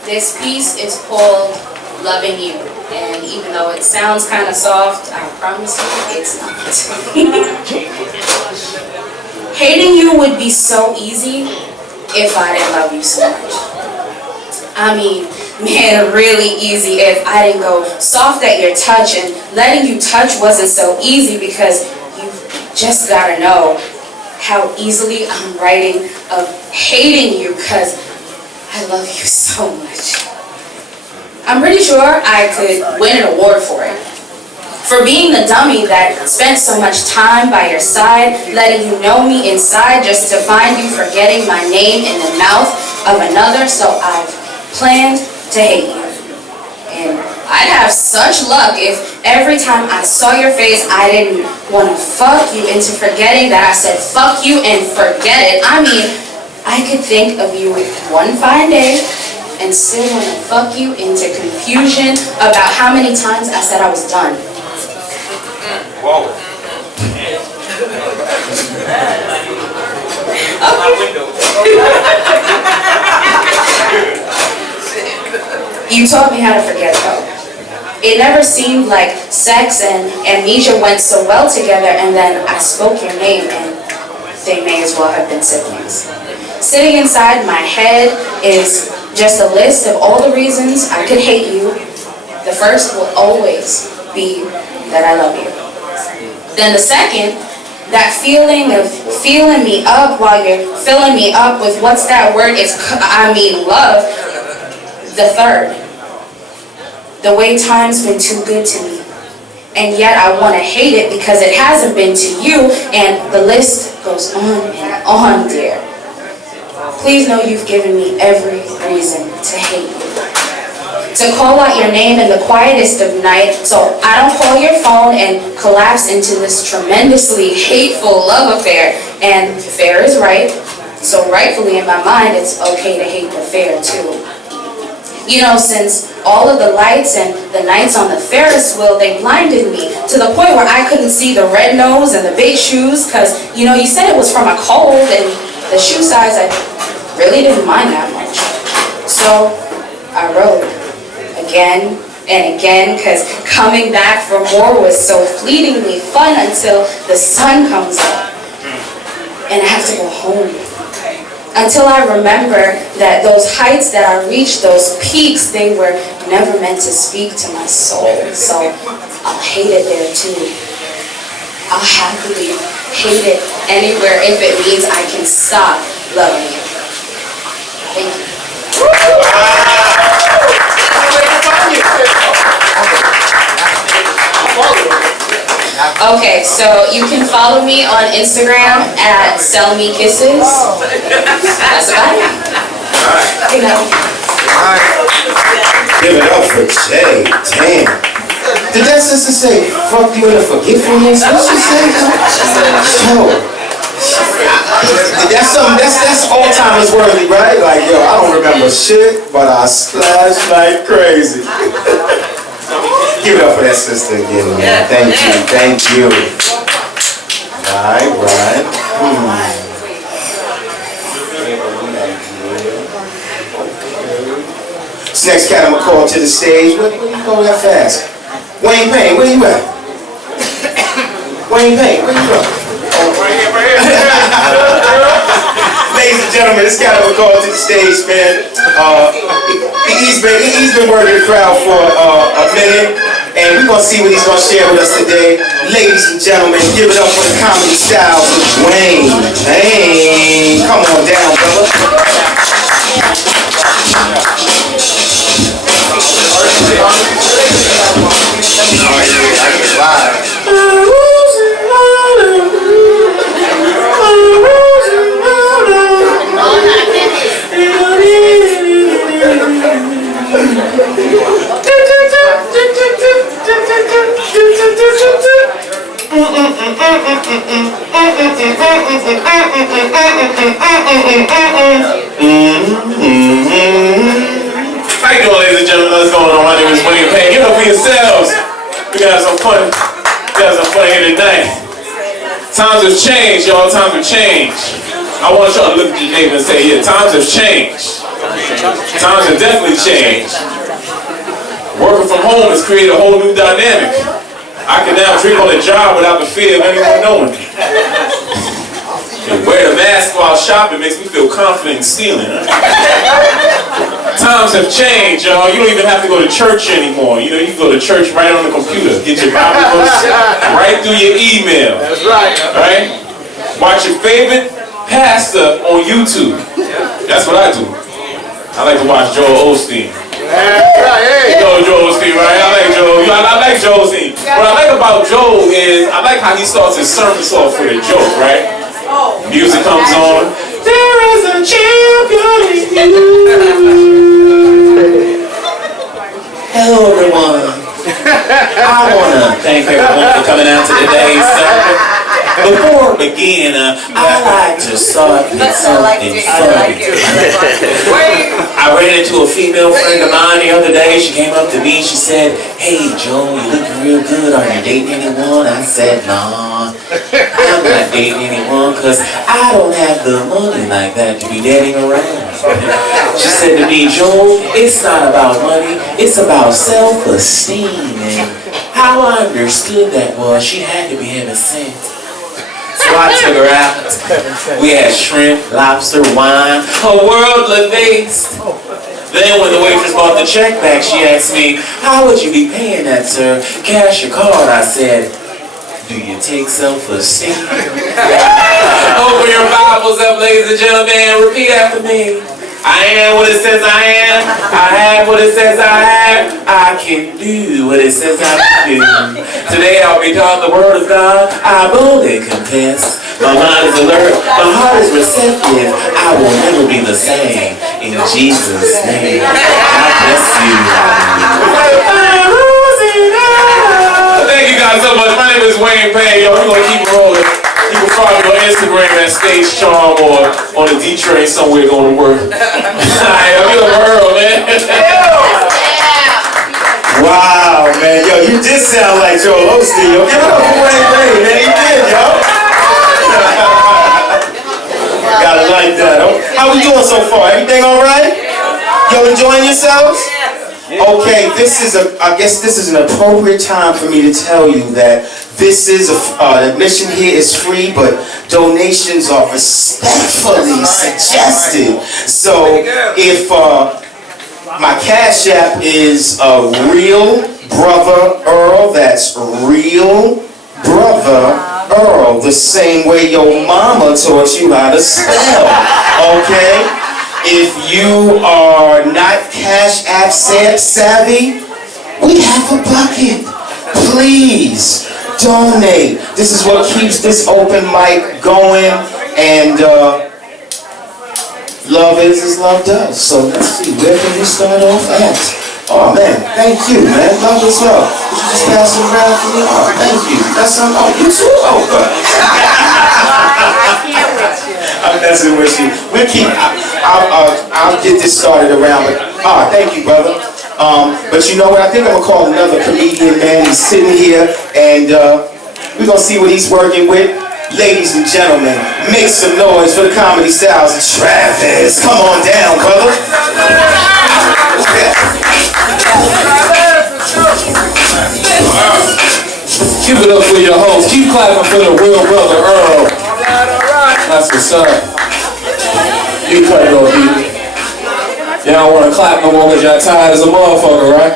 This piece is called Loving You, and even though it sounds kind of soft, I promise you it's not. Hating you would be so easy if I didn't love you so much. I mean, man, really easy if I didn't go soft at your touch, and letting you touch wasn't so easy, because you just gotta know how easily I'm writing of hating you, because I love you so much. I'm pretty sure I could win an award for it. For being the dummy that spent so much time by your side, letting you know me inside just to find you forgetting my name in the mouth of another. So I've planned to hate you. And I'd have such luck if every time I saw your face I didn't want to fuck you into forgetting that I said fuck you and forget it. I mean, I could think of you one fine day and still want to fuck you into confusion about how many times I said I was done. Whoa. You taught me how to forget though. It never seemed like sex and amnesia went so well together, and then I spoke your name and they may as well have been siblings. Sitting inside my head is just a list of all the reasons I could hate you. The first will always be that I love you. Then the second, that feeling of feeling me up while you're filling me up with, what's that word? Love. The third, the way time's been too good to me, and yet I want to hate it because it hasn't been to you, and the list goes on and on, dear. Please know you've given me every reason to hate you. To call out your name in the quietest of night so I don't call your phone and collapse into this tremendously hateful love affair. And fair is right, so rightfully in my mind it's okay to hate the fair too. You know, since all of the lights and the nights on the Ferris wheel, they blinded me to the point where I couldn't see the red nose and the big shoes, because, you know, you said it was from a cold, and the shoe size, I really didn't mind that much. So I wrote again and again, because coming back for more was so fleetingly fun until the sun comes up and I have to go home. until I remember that those heights that I reached, those peaks, they were never meant to speak to my soul. So I'll hate it there too. I'll happily hate it anywhere if it means I can stop loving you. Thank you. Okay, so you can follow me on Instagram at sellmekisses. That's about it. You know. Give it up for Jay. Damn. Did that sister say, fuck you in the forgetfulness? What she say? Yo. That's Alzheimer's worthy, right? Like, yo, I don't remember shit, but I splashed like crazy. Give it up for that sister again, man. Thank you, thank you. Right. This next cat I'm gonna call to the stage. Where you go that fast? Wayne Payne, where you at? Wayne Payne, where you from? Ladies and gentlemen, this cat I'm gonna call to the stage, man. He's been working the crowd for a minute. And we're going to see what he's going to share with us today. Ladies and gentlemen, give it up for the comedy style of Wayne. Hey, come on down, brother. How you doing, ladies and gentlemen? What's going on? My name is William Payne. Get up for yourselves. We got some fun. Here tonight. Times have changed, y'all. Times have changed. I want y'all to look at your neighbor and say, yeah, times have changed. Times have definitely changed. Working from home has created a whole new dynamic. I can now drink on the job without the fear of anyone knowing. And wear the mask while shopping makes me feel confident in stealing. Times have changed, y'all. You don't even have to go to church anymore. You know, you can go to church right on the computer. Get your Bible verse right through your email. That's right. Right? Watch your favorite pastor on YouTube. That's what I do. I like to watch Joel Osteen. You know Joel Osteen, right? I like Joel. I like Joel Osteen. What I like about Joel is I like how he starts his sermons off with a joke, right? Music comes on. There is a champion in you. Hello, everyone. I want to thank everyone for coming out to today's sermon. Before we begin, I like to start with something funny. I ran into a female friend of mine the other day. She came up to me. She said, "Hey, Joe, you looking real good. Are you dating anyone?" I said, "Nah, I'm not dating anyone because I don't have the money like that to be dating around." She said to me, "Joe, it's not about money. It's about self-esteem." And how I understood that was she had to be having sense. So I took her out. We had shrimp, lobster, wine, a worldly feast. Then when the waitress brought the check back, she asked me, "How would you be paying that, sir? Cash or card?" I said, "Do you take self-esteem?" Open your Bibles up, ladies and gentlemen. Repeat after me. I am what it says I am. I have what it says I have. I can do what it says I can do. Today I'll be taught the word of God. I boldly confess. My mind is alert. My heart is receptive. I will never be the same. In Jesus' name. God bless you. Thank you guys so much. My name is Wayne Payne. Yo, we're going to keep rolling. You can follow me on Instagram at Stage Charm or on the D train somewhere going to work. I'm Earl, man. Wow, man. Yo, you did sound like Joel Osteen. Yo, give it up for Wayne Payne, man. He did, yo. Gotta like that. How we doing so far? Everything all right? Y'all enjoying yourselves? Okay, I guess this is an appropriate time for me to tell you that this is admission here is free, but donations are respectfully suggested. So if my Cash App is real brother Earl, that's real brother Earl, the same way your mama taught you how to spell, okay? If you are not Cash App savvy, we have a bucket. Please donate. This is what keeps this open mic going, and love is as love does. So let's see, where can we start off at? Oh man, thank you, man. Love is love. Could you just pass it around for me? Oh, thank you. That's something. Oh, you too? Oh, good. I'm messing with you. We'll keep. I'll get this started around. But thank you, brother. But you know what? I think I'm gonna call another comedian, man. He's sitting here, and we're gonna see what he's working with. Ladies and gentlemen, make some noise for the Comedy Styles of Travis. Come on down, brother. Keep it up for your host. Keep clapping for the real brother Earl. That's what's up. You cut it off, people. Y'all don't want to clap no more because y'all tired as a motherfucker, right?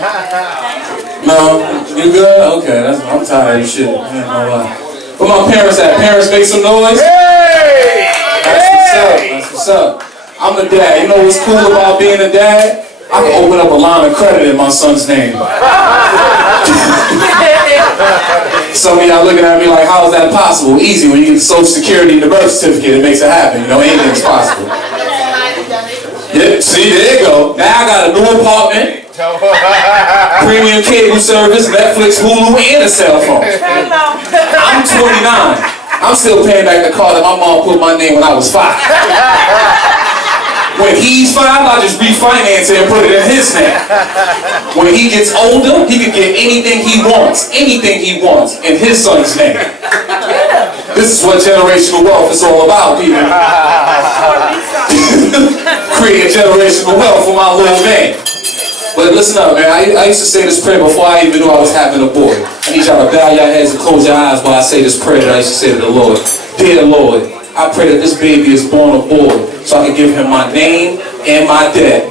No? You good? Okay, I'm tired of shit. I ain't gonna lie. Where my parents at? Parents, make some noise. Hey! That's what's up. That's what's up. I'm a dad. You know what's cool about being a dad? I can open up a line of credit in my son's name. Some of y'all looking at me like, how is that possible? Easy. When you get the Social Security and the birth certificate, it makes it happen. You know, anything's possible. Yeah, see, there you go. Now I got a new apartment, premium cable service, Netflix, Hulu, and a cell phone. I'm 29. I'm still paying back the car that my mom put my name when I was 5. When he's 5, I just refinance it and put it in his name. When he gets older, he can get anything he wants in his son's name. This is what generational wealth is all about, people. Creating generational wealth for my little man. But listen up, man. I used to say this prayer before I even knew I was having a boy. I need y'all to bow your heads and close your eyes while I say this prayer that I used to say to the Lord. Dear Lord, I pray that this baby is born a boy so I can give him my name and my dad.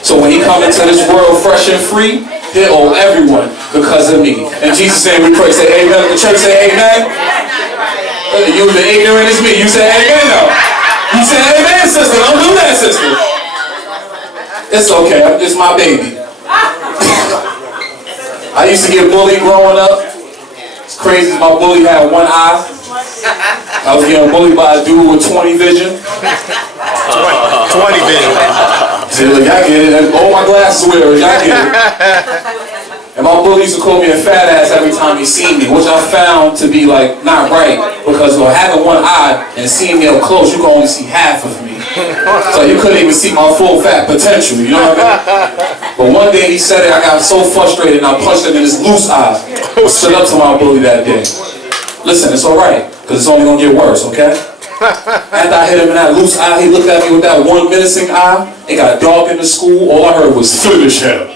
So when he comes into this world fresh and free, he'll owe everyone because of me. In Jesus' name we pray. Say amen. The church say amen. You the ignorant as me. You say amen though. You say amen, sister. Don't do that, sister. It's okay. It's my baby. I used to get bullied growing up. It's crazy. My bully had one eye. I was getting bullied by a dude with 20 vision. 20 vision. See, look, y'all get it. All my glasses wearers, y'all get it. And my bully used to call me a fat ass every time he seen me, which I found to be like not right, because having one eye and seeing me up close, you can only see half of me. So you couldn't even see my full fat potential, you know what I mean? But one day he said it, I got so frustrated and I punched him in his loose eye. I stood up to my bully that day. Listen, it's alright, because it's only going to get worse, okay? After I hit him in that loose eye, he looked at me with that one menacing eye. It got dark in the school. All I heard was, finish him.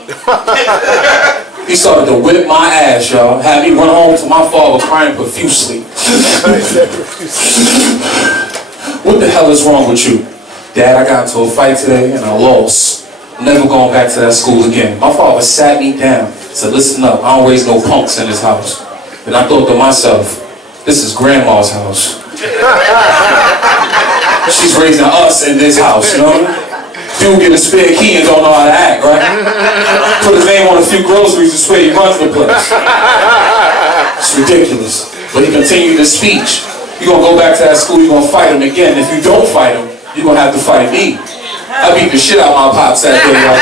He started to whip my ass, y'all. Had me run home to my father crying profusely. What the hell is wrong with you? Dad, I got into a fight today and I lost. I'm never going back to that school again. My father sat me down. Said, listen up, I don't raise no punks in this house. And I thought to myself, this is grandma's house. She's raising us in this house, you know? Dude get a spare key and don't know how to act, right? Put his name on a few groceries and swear he runs the place. It's ridiculous. But he continued his speech. You're going to go back to that school, you're going to fight him again. If you don't fight him, you're going to have to fight me. I beat the shit out of my pops that day, y'all.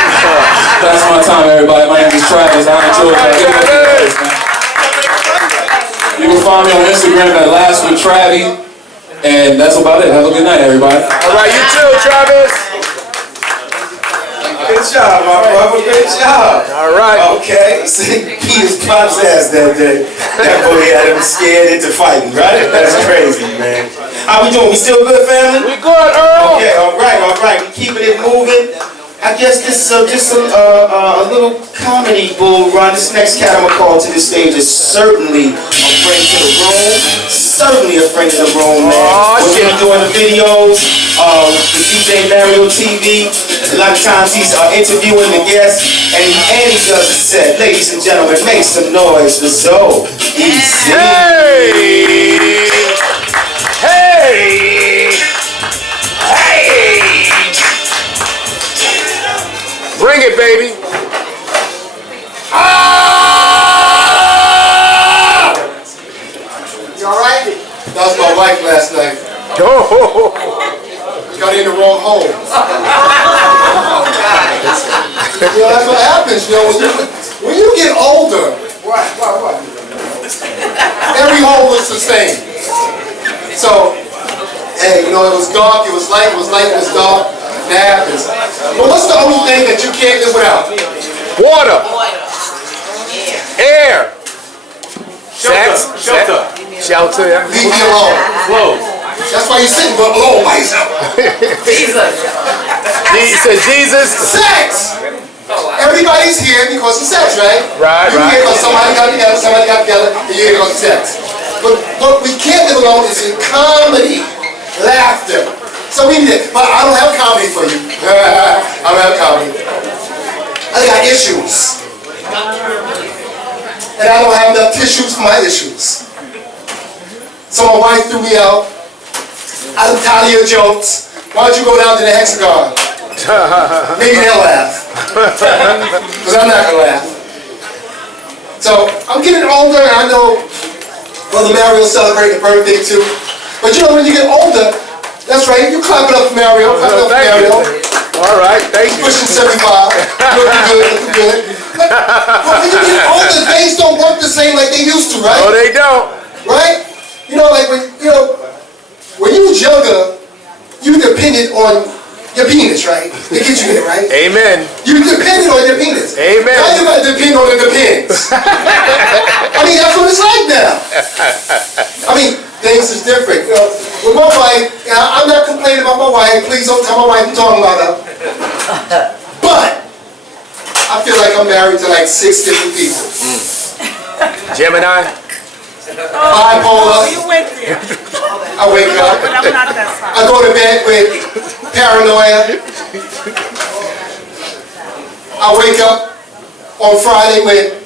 That's my time, everybody. My name is Travis. I enjoy it. You can find me on Instagram at Last with Travi. And that's about it. Have a good night, everybody. All right, you too, Travis. Good job, my brother. Good job. All right. Okay. See, Peter's pops ass that day. That boy had him scared into fighting, right? That's crazy, man. How we doing? We still good, family? We good, Earl. Okay, all right. We keeping it moving. I guess this is just a little comedy bull run. This next cat I'm gonna call to the stage is certainly a friend to the room. Certainly a friend to the room, man. We're gonna be doing the videos, the DJ Mario TV. A lot of times he's interviewing the guests, and he does a set. Ladies and gentlemen, make some noise for So Easy. Hey! Hey! Hey! Bring it, baby. Ah! You alright? That was my wife last night. Oh. Got in the wrong hole. You know, that's what happens, you know, when you get older, every hole looks the same. So, hey, you know, it was dark, it was light, it was light, it was dark. That happens. But what's the only thing that you can't live without? Water. Air. Shelter. Shelter. Shelter, yeah. Leave me alone. Clothes. That's why you're sitting alone by yourself. Jesus. He said Jesus. Sex! Everybody's here because of sex, right? Right, You're here because somebody got together, and you're here because of sex. But what we can't live alone is in comedy, laughter. So we need it. But I don't have comedy for you. I don't have comedy. I got issues. And I don't have enough tissues for my issues. So my wife threw me out. I'm tired of your jokes. Why don't you go down to the Hexagon? Maybe they'll laugh. Because I'm not going to laugh. So I'm getting older, and I know Brother Mario celebrating a birthday too. But you know, when you get older, that's right, you clap it up for Mario. Clap it up for Mario. All right, thank you. Pushing 75. Looking good, looking good. But when you get older, things don't work the same like they used to, right? Oh, they don't. Right? You know, like when you was younger, you depended on your penis, right? To get you there, right? Amen. You depended on your penis. Amen. Now you gotta depend on the depends. I mean, that's what it's like now. I mean, things is different. You know, with my wife, I'm not complaining about my wife. Please don't tell my wife I'm talking about her. But I feel like I'm married to like 6 different people. Gemini. Bipolar. You went there. I wake up. But I'm not that far. I go to bed with paranoia. I wake up on Friday with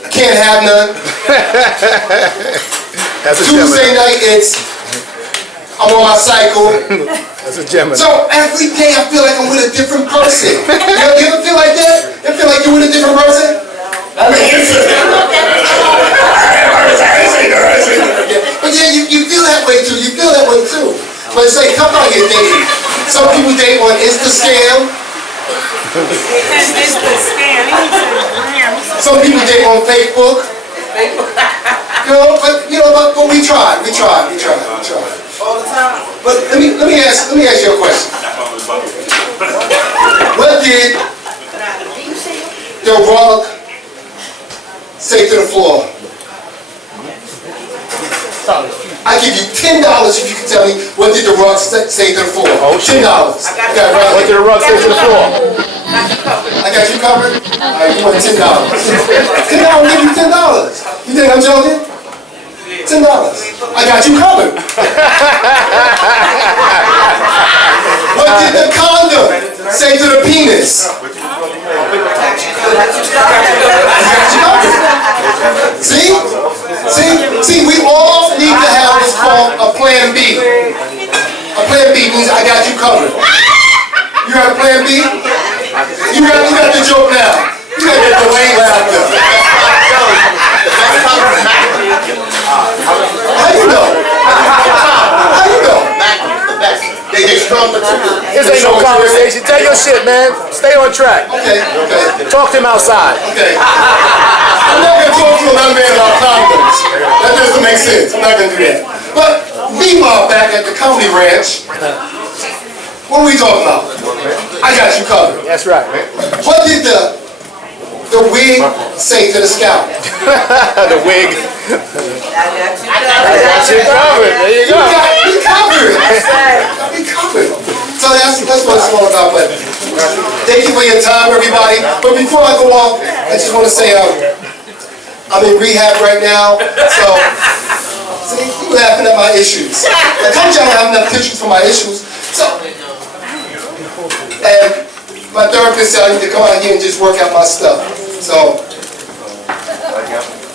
I can't have none. That's a Tuesday Gemini. night it's I'm on my cycle. That's a Gemini. So every day I feel like I'm with a different person. You ever feel like that? You feel like you're with a different person? But yeah, you feel that way too. You feel that way too. But it's like, come on, you're dating. Some people date on Instagram. Some people date on Facebook. But we try. All the time. But let me ask you a question. What did The Rock say to the floor? I give you $10 if you can tell me what did The Rock say to the floor. Oh, shit. $10. What did The Rock say to the floor? I got you covered. All right, you want $10. $10, I'll give you $10. You think I'm joking? $10. I got you covered. What did the condom say to the penis? See, we all need to have what's called a plan B. A plan B means I got you covered. You have a plan B? You got the joke now. You got the delayed laughter. How you know? How you know? They just come to This ain't no conversation. Tell your shit, man. Stay on track. Okay. Talk to him outside. Okay. I'm not going to talk to another man about condoms. That doesn't make sense. I'm not going to do that. But meanwhile, back at the Comedy Ranch, what are we talking about? I got you covered. That's right. What did the wig say to the scalp? The wig. I got you covered. There you go. You got me covered. You got me covered. So that's what it's all about. But thank you for your time, everybody. But before I go off, I just want to say I'm in rehab right now. So see, you laughing at my issues. I told you I don't have enough tissues for my issues. So, and my therapist said I need to come out here and just work out my stuff. So,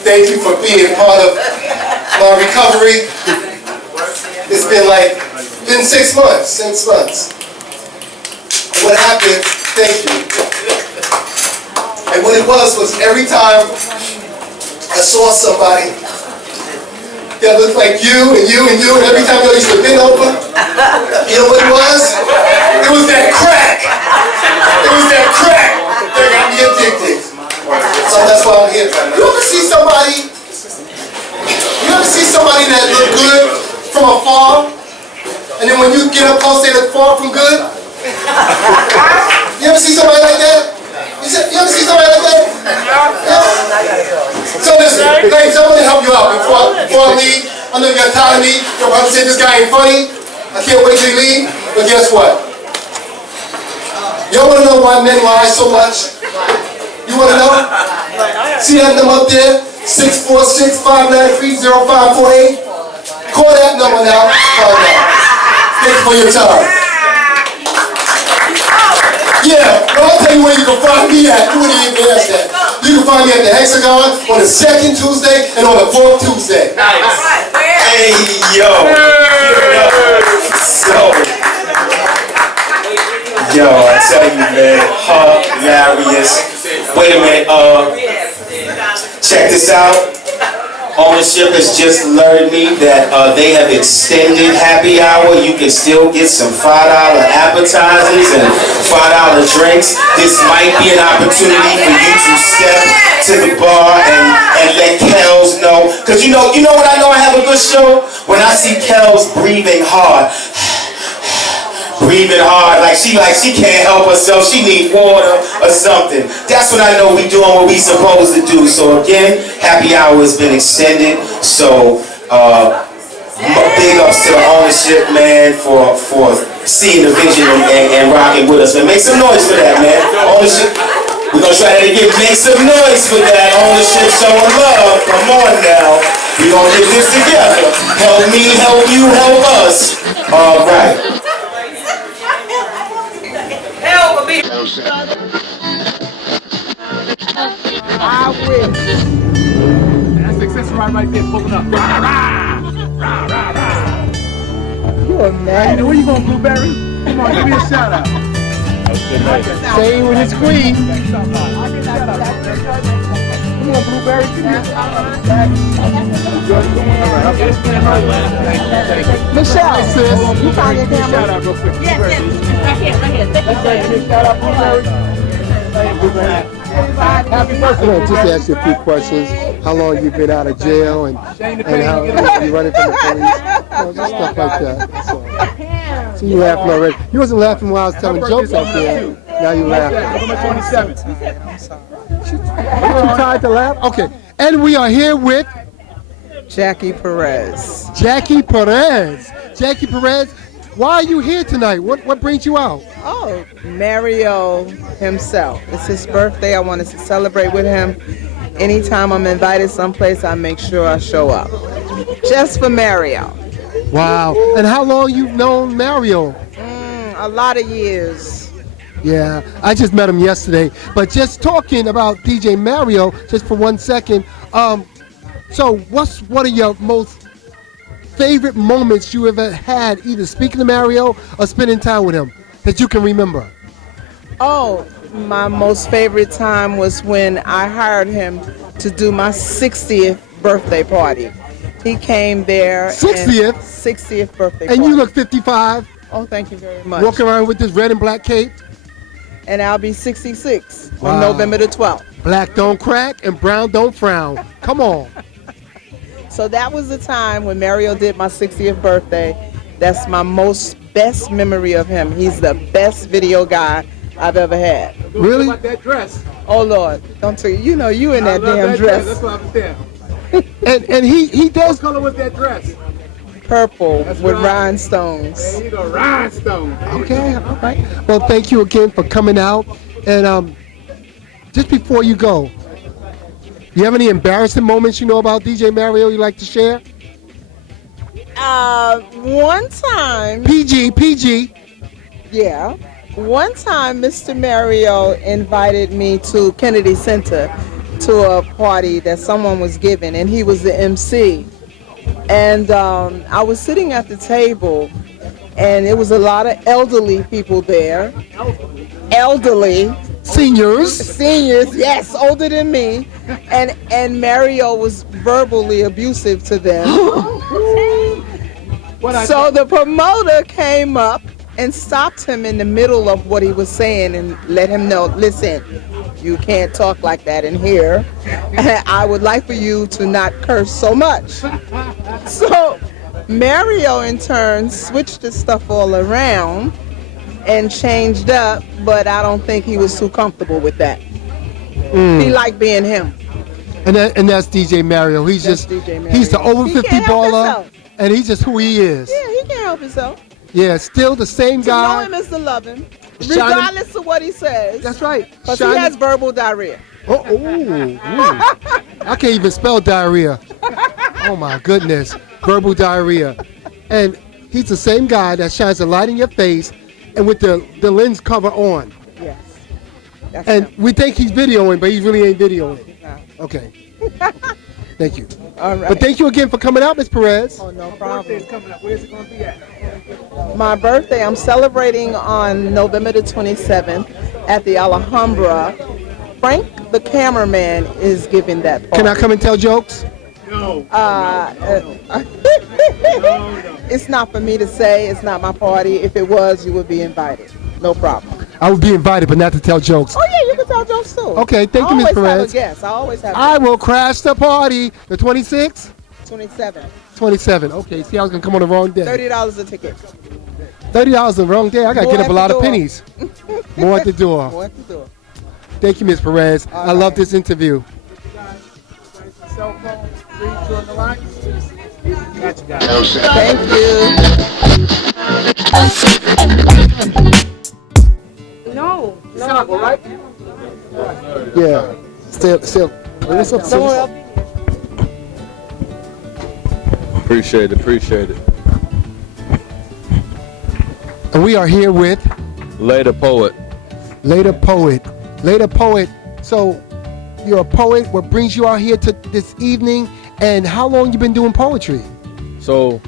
thank you for being part of my recovery. It's been 6 months, 6 months. And what happened, thank you. And what it was every time I saw somebody that looked like you, and every time you used to bend over, you know what it was? It was that crack. It was that crack that got me addicted. So that's why I'm here. You ever see somebody that look good from afar, and then when you get up close, they look far from good? You ever see somebody like that? You ever see somebody like that? Yeah. So listen, ladies, I want to help you out before I leave. I know you got tired of me. Your brother said this guy ain't funny. I can't wait till you leave. But guess what? Y'all want to know why men lie so much? You want to know? See that number up there? 646-593-0548. Call that number now. Find out. Thank you for your time. Yeah, well, I'll tell you where you can find me at. You wouldn't even ask that. You can find me at the Hexagon on the 2nd Tuesday and on the 4th Tuesday. Nice. Hey, yo. I tell you, man, hilarious. Wait a minute, check this out. Ownership has just alerted me that they have extended happy hour. You can still get some $5 appetizers and $5 drinks. This might be an opportunity for you to step to the bar and let Kels know. Cause you know what I know I have a good show? When I see Kels breathing hard. Breathing hard, like she can't help herself. She needs water or something. That's when I know we doing what we supposed to do. So again, happy hour has been extended. So big ups to the ownership, man, for seeing the vision and rocking with us. Man, make some noise for that, man. Ownership. We're gonna try that again. Make some noise for that. Ownership showing love. Come on now. We're gonna get this together. Help me, help you, help us. All right. I wish. That's success right there, pulling up. Rah, rah, rah, rah, rah. You're mad. Hey, where you going, Blueberry? Come on, give me a shout out. Same with his queen. Come on, Blueberry, give me a shout out. Michelle, sis, you found your camera? Shout out real quick. Yes. Right here. Shout out, Blueberry. Happy birthday. I want to just ask you a few questions. How long you been out of jail and how you running from the police? Just stuff like that. So you laughing already. You wasn't laughing while I was telling jokes out there. Now you laughing. November 27th. You tried to laugh? Okay. And we are here with Jackie Perez. Jackie Perez. Jackie Perez, why are you here tonight? What brings you out? Oh, Mario himself. It's his birthday. I wanted to celebrate with him. Anytime I'm invited someplace, I make sure I show up. Just for Mario. Wow. And how long you've known Mario? A lot of years. Yeah, I just met him yesterday. But just talking about DJ Mario, just for 1 second. So what's one of your most favorite moments you ever had, either speaking to Mario or spending time with him, that you can remember? Oh, my most favorite time was when I hired him to do my 60th birthday party. He came there. 60th? 60th birthday and party. You look 55. Oh, thank you very much. Walking around with this red and black cape. And I'll be 66 Wow. on November the 12th. Black don't crack and brown don't frown. Come on. So that was the time when Mario did my 60th birthday. That's my best memory of him. He's the best video guy I've ever had. Really? About that dress. Oh Lord, don't tell you. You know you in that I love damn that dress. That's what I'm saying. And he does. What color was that dress? purple with rhinestones. There you go, rhinestone. Okay, all right. Well, thank you again for coming out. And just before you go, you have any embarrassing moments you know about DJ Mario you like to share? One time. PG. Yeah. One time, Mr. Mario invited me to Kennedy Center to a party that someone was giving, and he was the MC. And I was sitting at the table, and it was a lot of elderly people there. Elderly. Seniors, yes, older than me. And Mario was verbally abusive to them. So the promoter came up and stopped him in the middle of what he was saying and let him know, listen, you can't talk like that in here. I would like for you to not curse so much. So Mario in turn switched the stuff all around and changed up, but I don't think he was too comfortable with that. He liked being him. And that's DJ Mario. He's he's the over 50 baller, and he's just who he is. Yeah, he can't help himself. Yeah, still the same To guy. know him is to love him, regardless of what he says. That's right. Because he has verbal diarrhea. I can't even spell diarrhea. Oh my goodness, verbal diarrhea. And he's the same guy that shines a light in your face, and with the lens cover on. Yes. That's And him. we think he's videoing, but he really ain't videoing. No. Okay. Thank you. All right. But thank you again for coming out, Ms. Perez. Oh, no My problem. birthday's coming up. Where's it going to be at? My birthday, I'm celebrating on November the 27th at the Alhambra. Frank, the cameraman, is giving that party. Can I come and tell jokes? No. It's not for me to say. It's not my party. If it was, you would be invited. No problem. I would be invited, but not to tell jokes. Oh, yeah, you can tell jokes too. Okay, thank you, Ms. I always have Perez. a guest. I always have I will crash the party. The 26th? 27. 27. Okay, see, I was going to come on the wrong day. $30 a ticket. $30 the wrong day. I got to More get up at a lot the of door. pennies. More at the door. More at the door. Thank you, Ms. Perez. I love this interview. Cell phone, read you on the line. Got you guys. Thank you. No. All right? Yeah. Still. What's up, sis? Appreciate it. And we are here with Later Poet. Later Poet. So you're a poet. What brings you out here to this evening? And how long you been doing poetry? So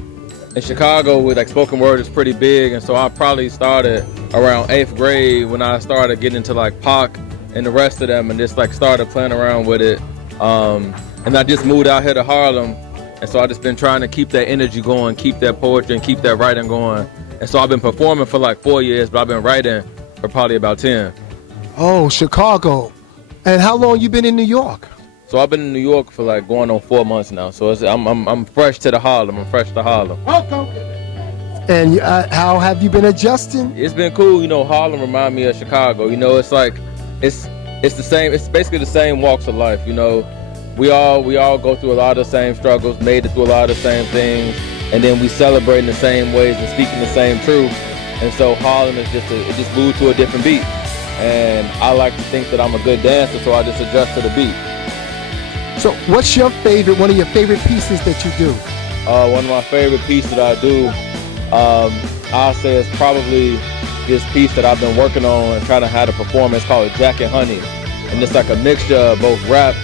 in Chicago, with like spoken word is pretty big, and so I probably started around 8th grade when I started getting into like Pac and the rest of them, and just like started playing around with it. And I just moved out here to Harlem, and so I just been trying to keep that energy going, keep that poetry, and keep that writing going. And so I've been performing for like 4 years, but I've been writing for probably about 10. Oh, Chicago. And how long you been in New York? So I've been in New York for like going on 4 months now. So I'm fresh to Harlem. I'm fresh to Harlem. And how have you been adjusting? It's been cool. You know, Harlem remind me of Chicago. You know, it's like it's the same. It's basically the same walks of life. You know, we all go through a lot of the same struggles, made it through a lot of the same things, and then we celebrate in the same ways and speaking the same truth. And so Harlem is it just moved to a different beat. And I like to think that I'm a good dancer, so I just adjust to the beat. So what's one of your favorite pieces that you do? One of my favorite pieces that I do, I'll say it's probably this piece that I've been working on and trying to have a performance called Jack and Honey. And it's like a mixture of both rap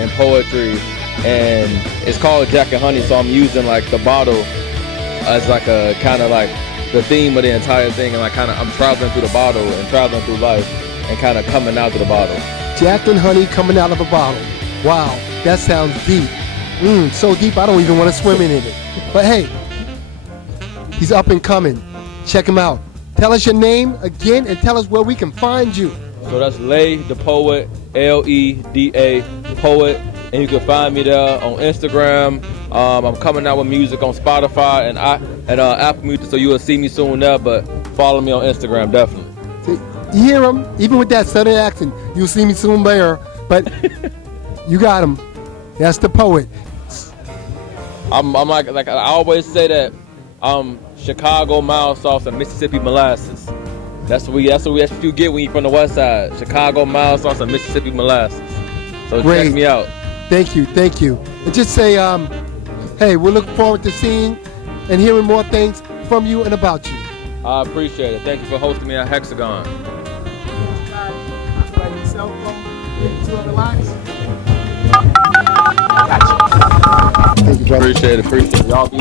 and poetry. And it's called Jack and Honey, so I'm using like the bottle as like a kind of like the theme of the entire thing. And like I'm traveling through the bottle and traveling through life and kind of coming out of the bottle. Jack and Honey coming out of a bottle. Wow, that sounds deep. So deep I don't even want to swim in it. But hey, he's up and coming. Check him out. Tell us your name again and tell us where we can find you. So that's Lay the Poet, Leda Poet, and you can find me there on Instagram. I'm coming out with music on Spotify and Apple Music, so you will see me soon there. But follow me on Instagram, definitely. See, you hear him? Even with that southern accent, you'll see me soon there. But you got him. That's the poet. I'm like I always say that Chicago mild sauce and Mississippi molasses. That's what you get when you're from the West Side. Chicago mild sauce and Mississippi molasses. So Great. check me out. Thank you. And just say, hey, we're looking forward to seeing and hearing more things from you and about you. I appreciate it. Thank you for hosting me at Hexagon. Cell phone, to relax. Thank you, brother. Appreciate it. Y'all be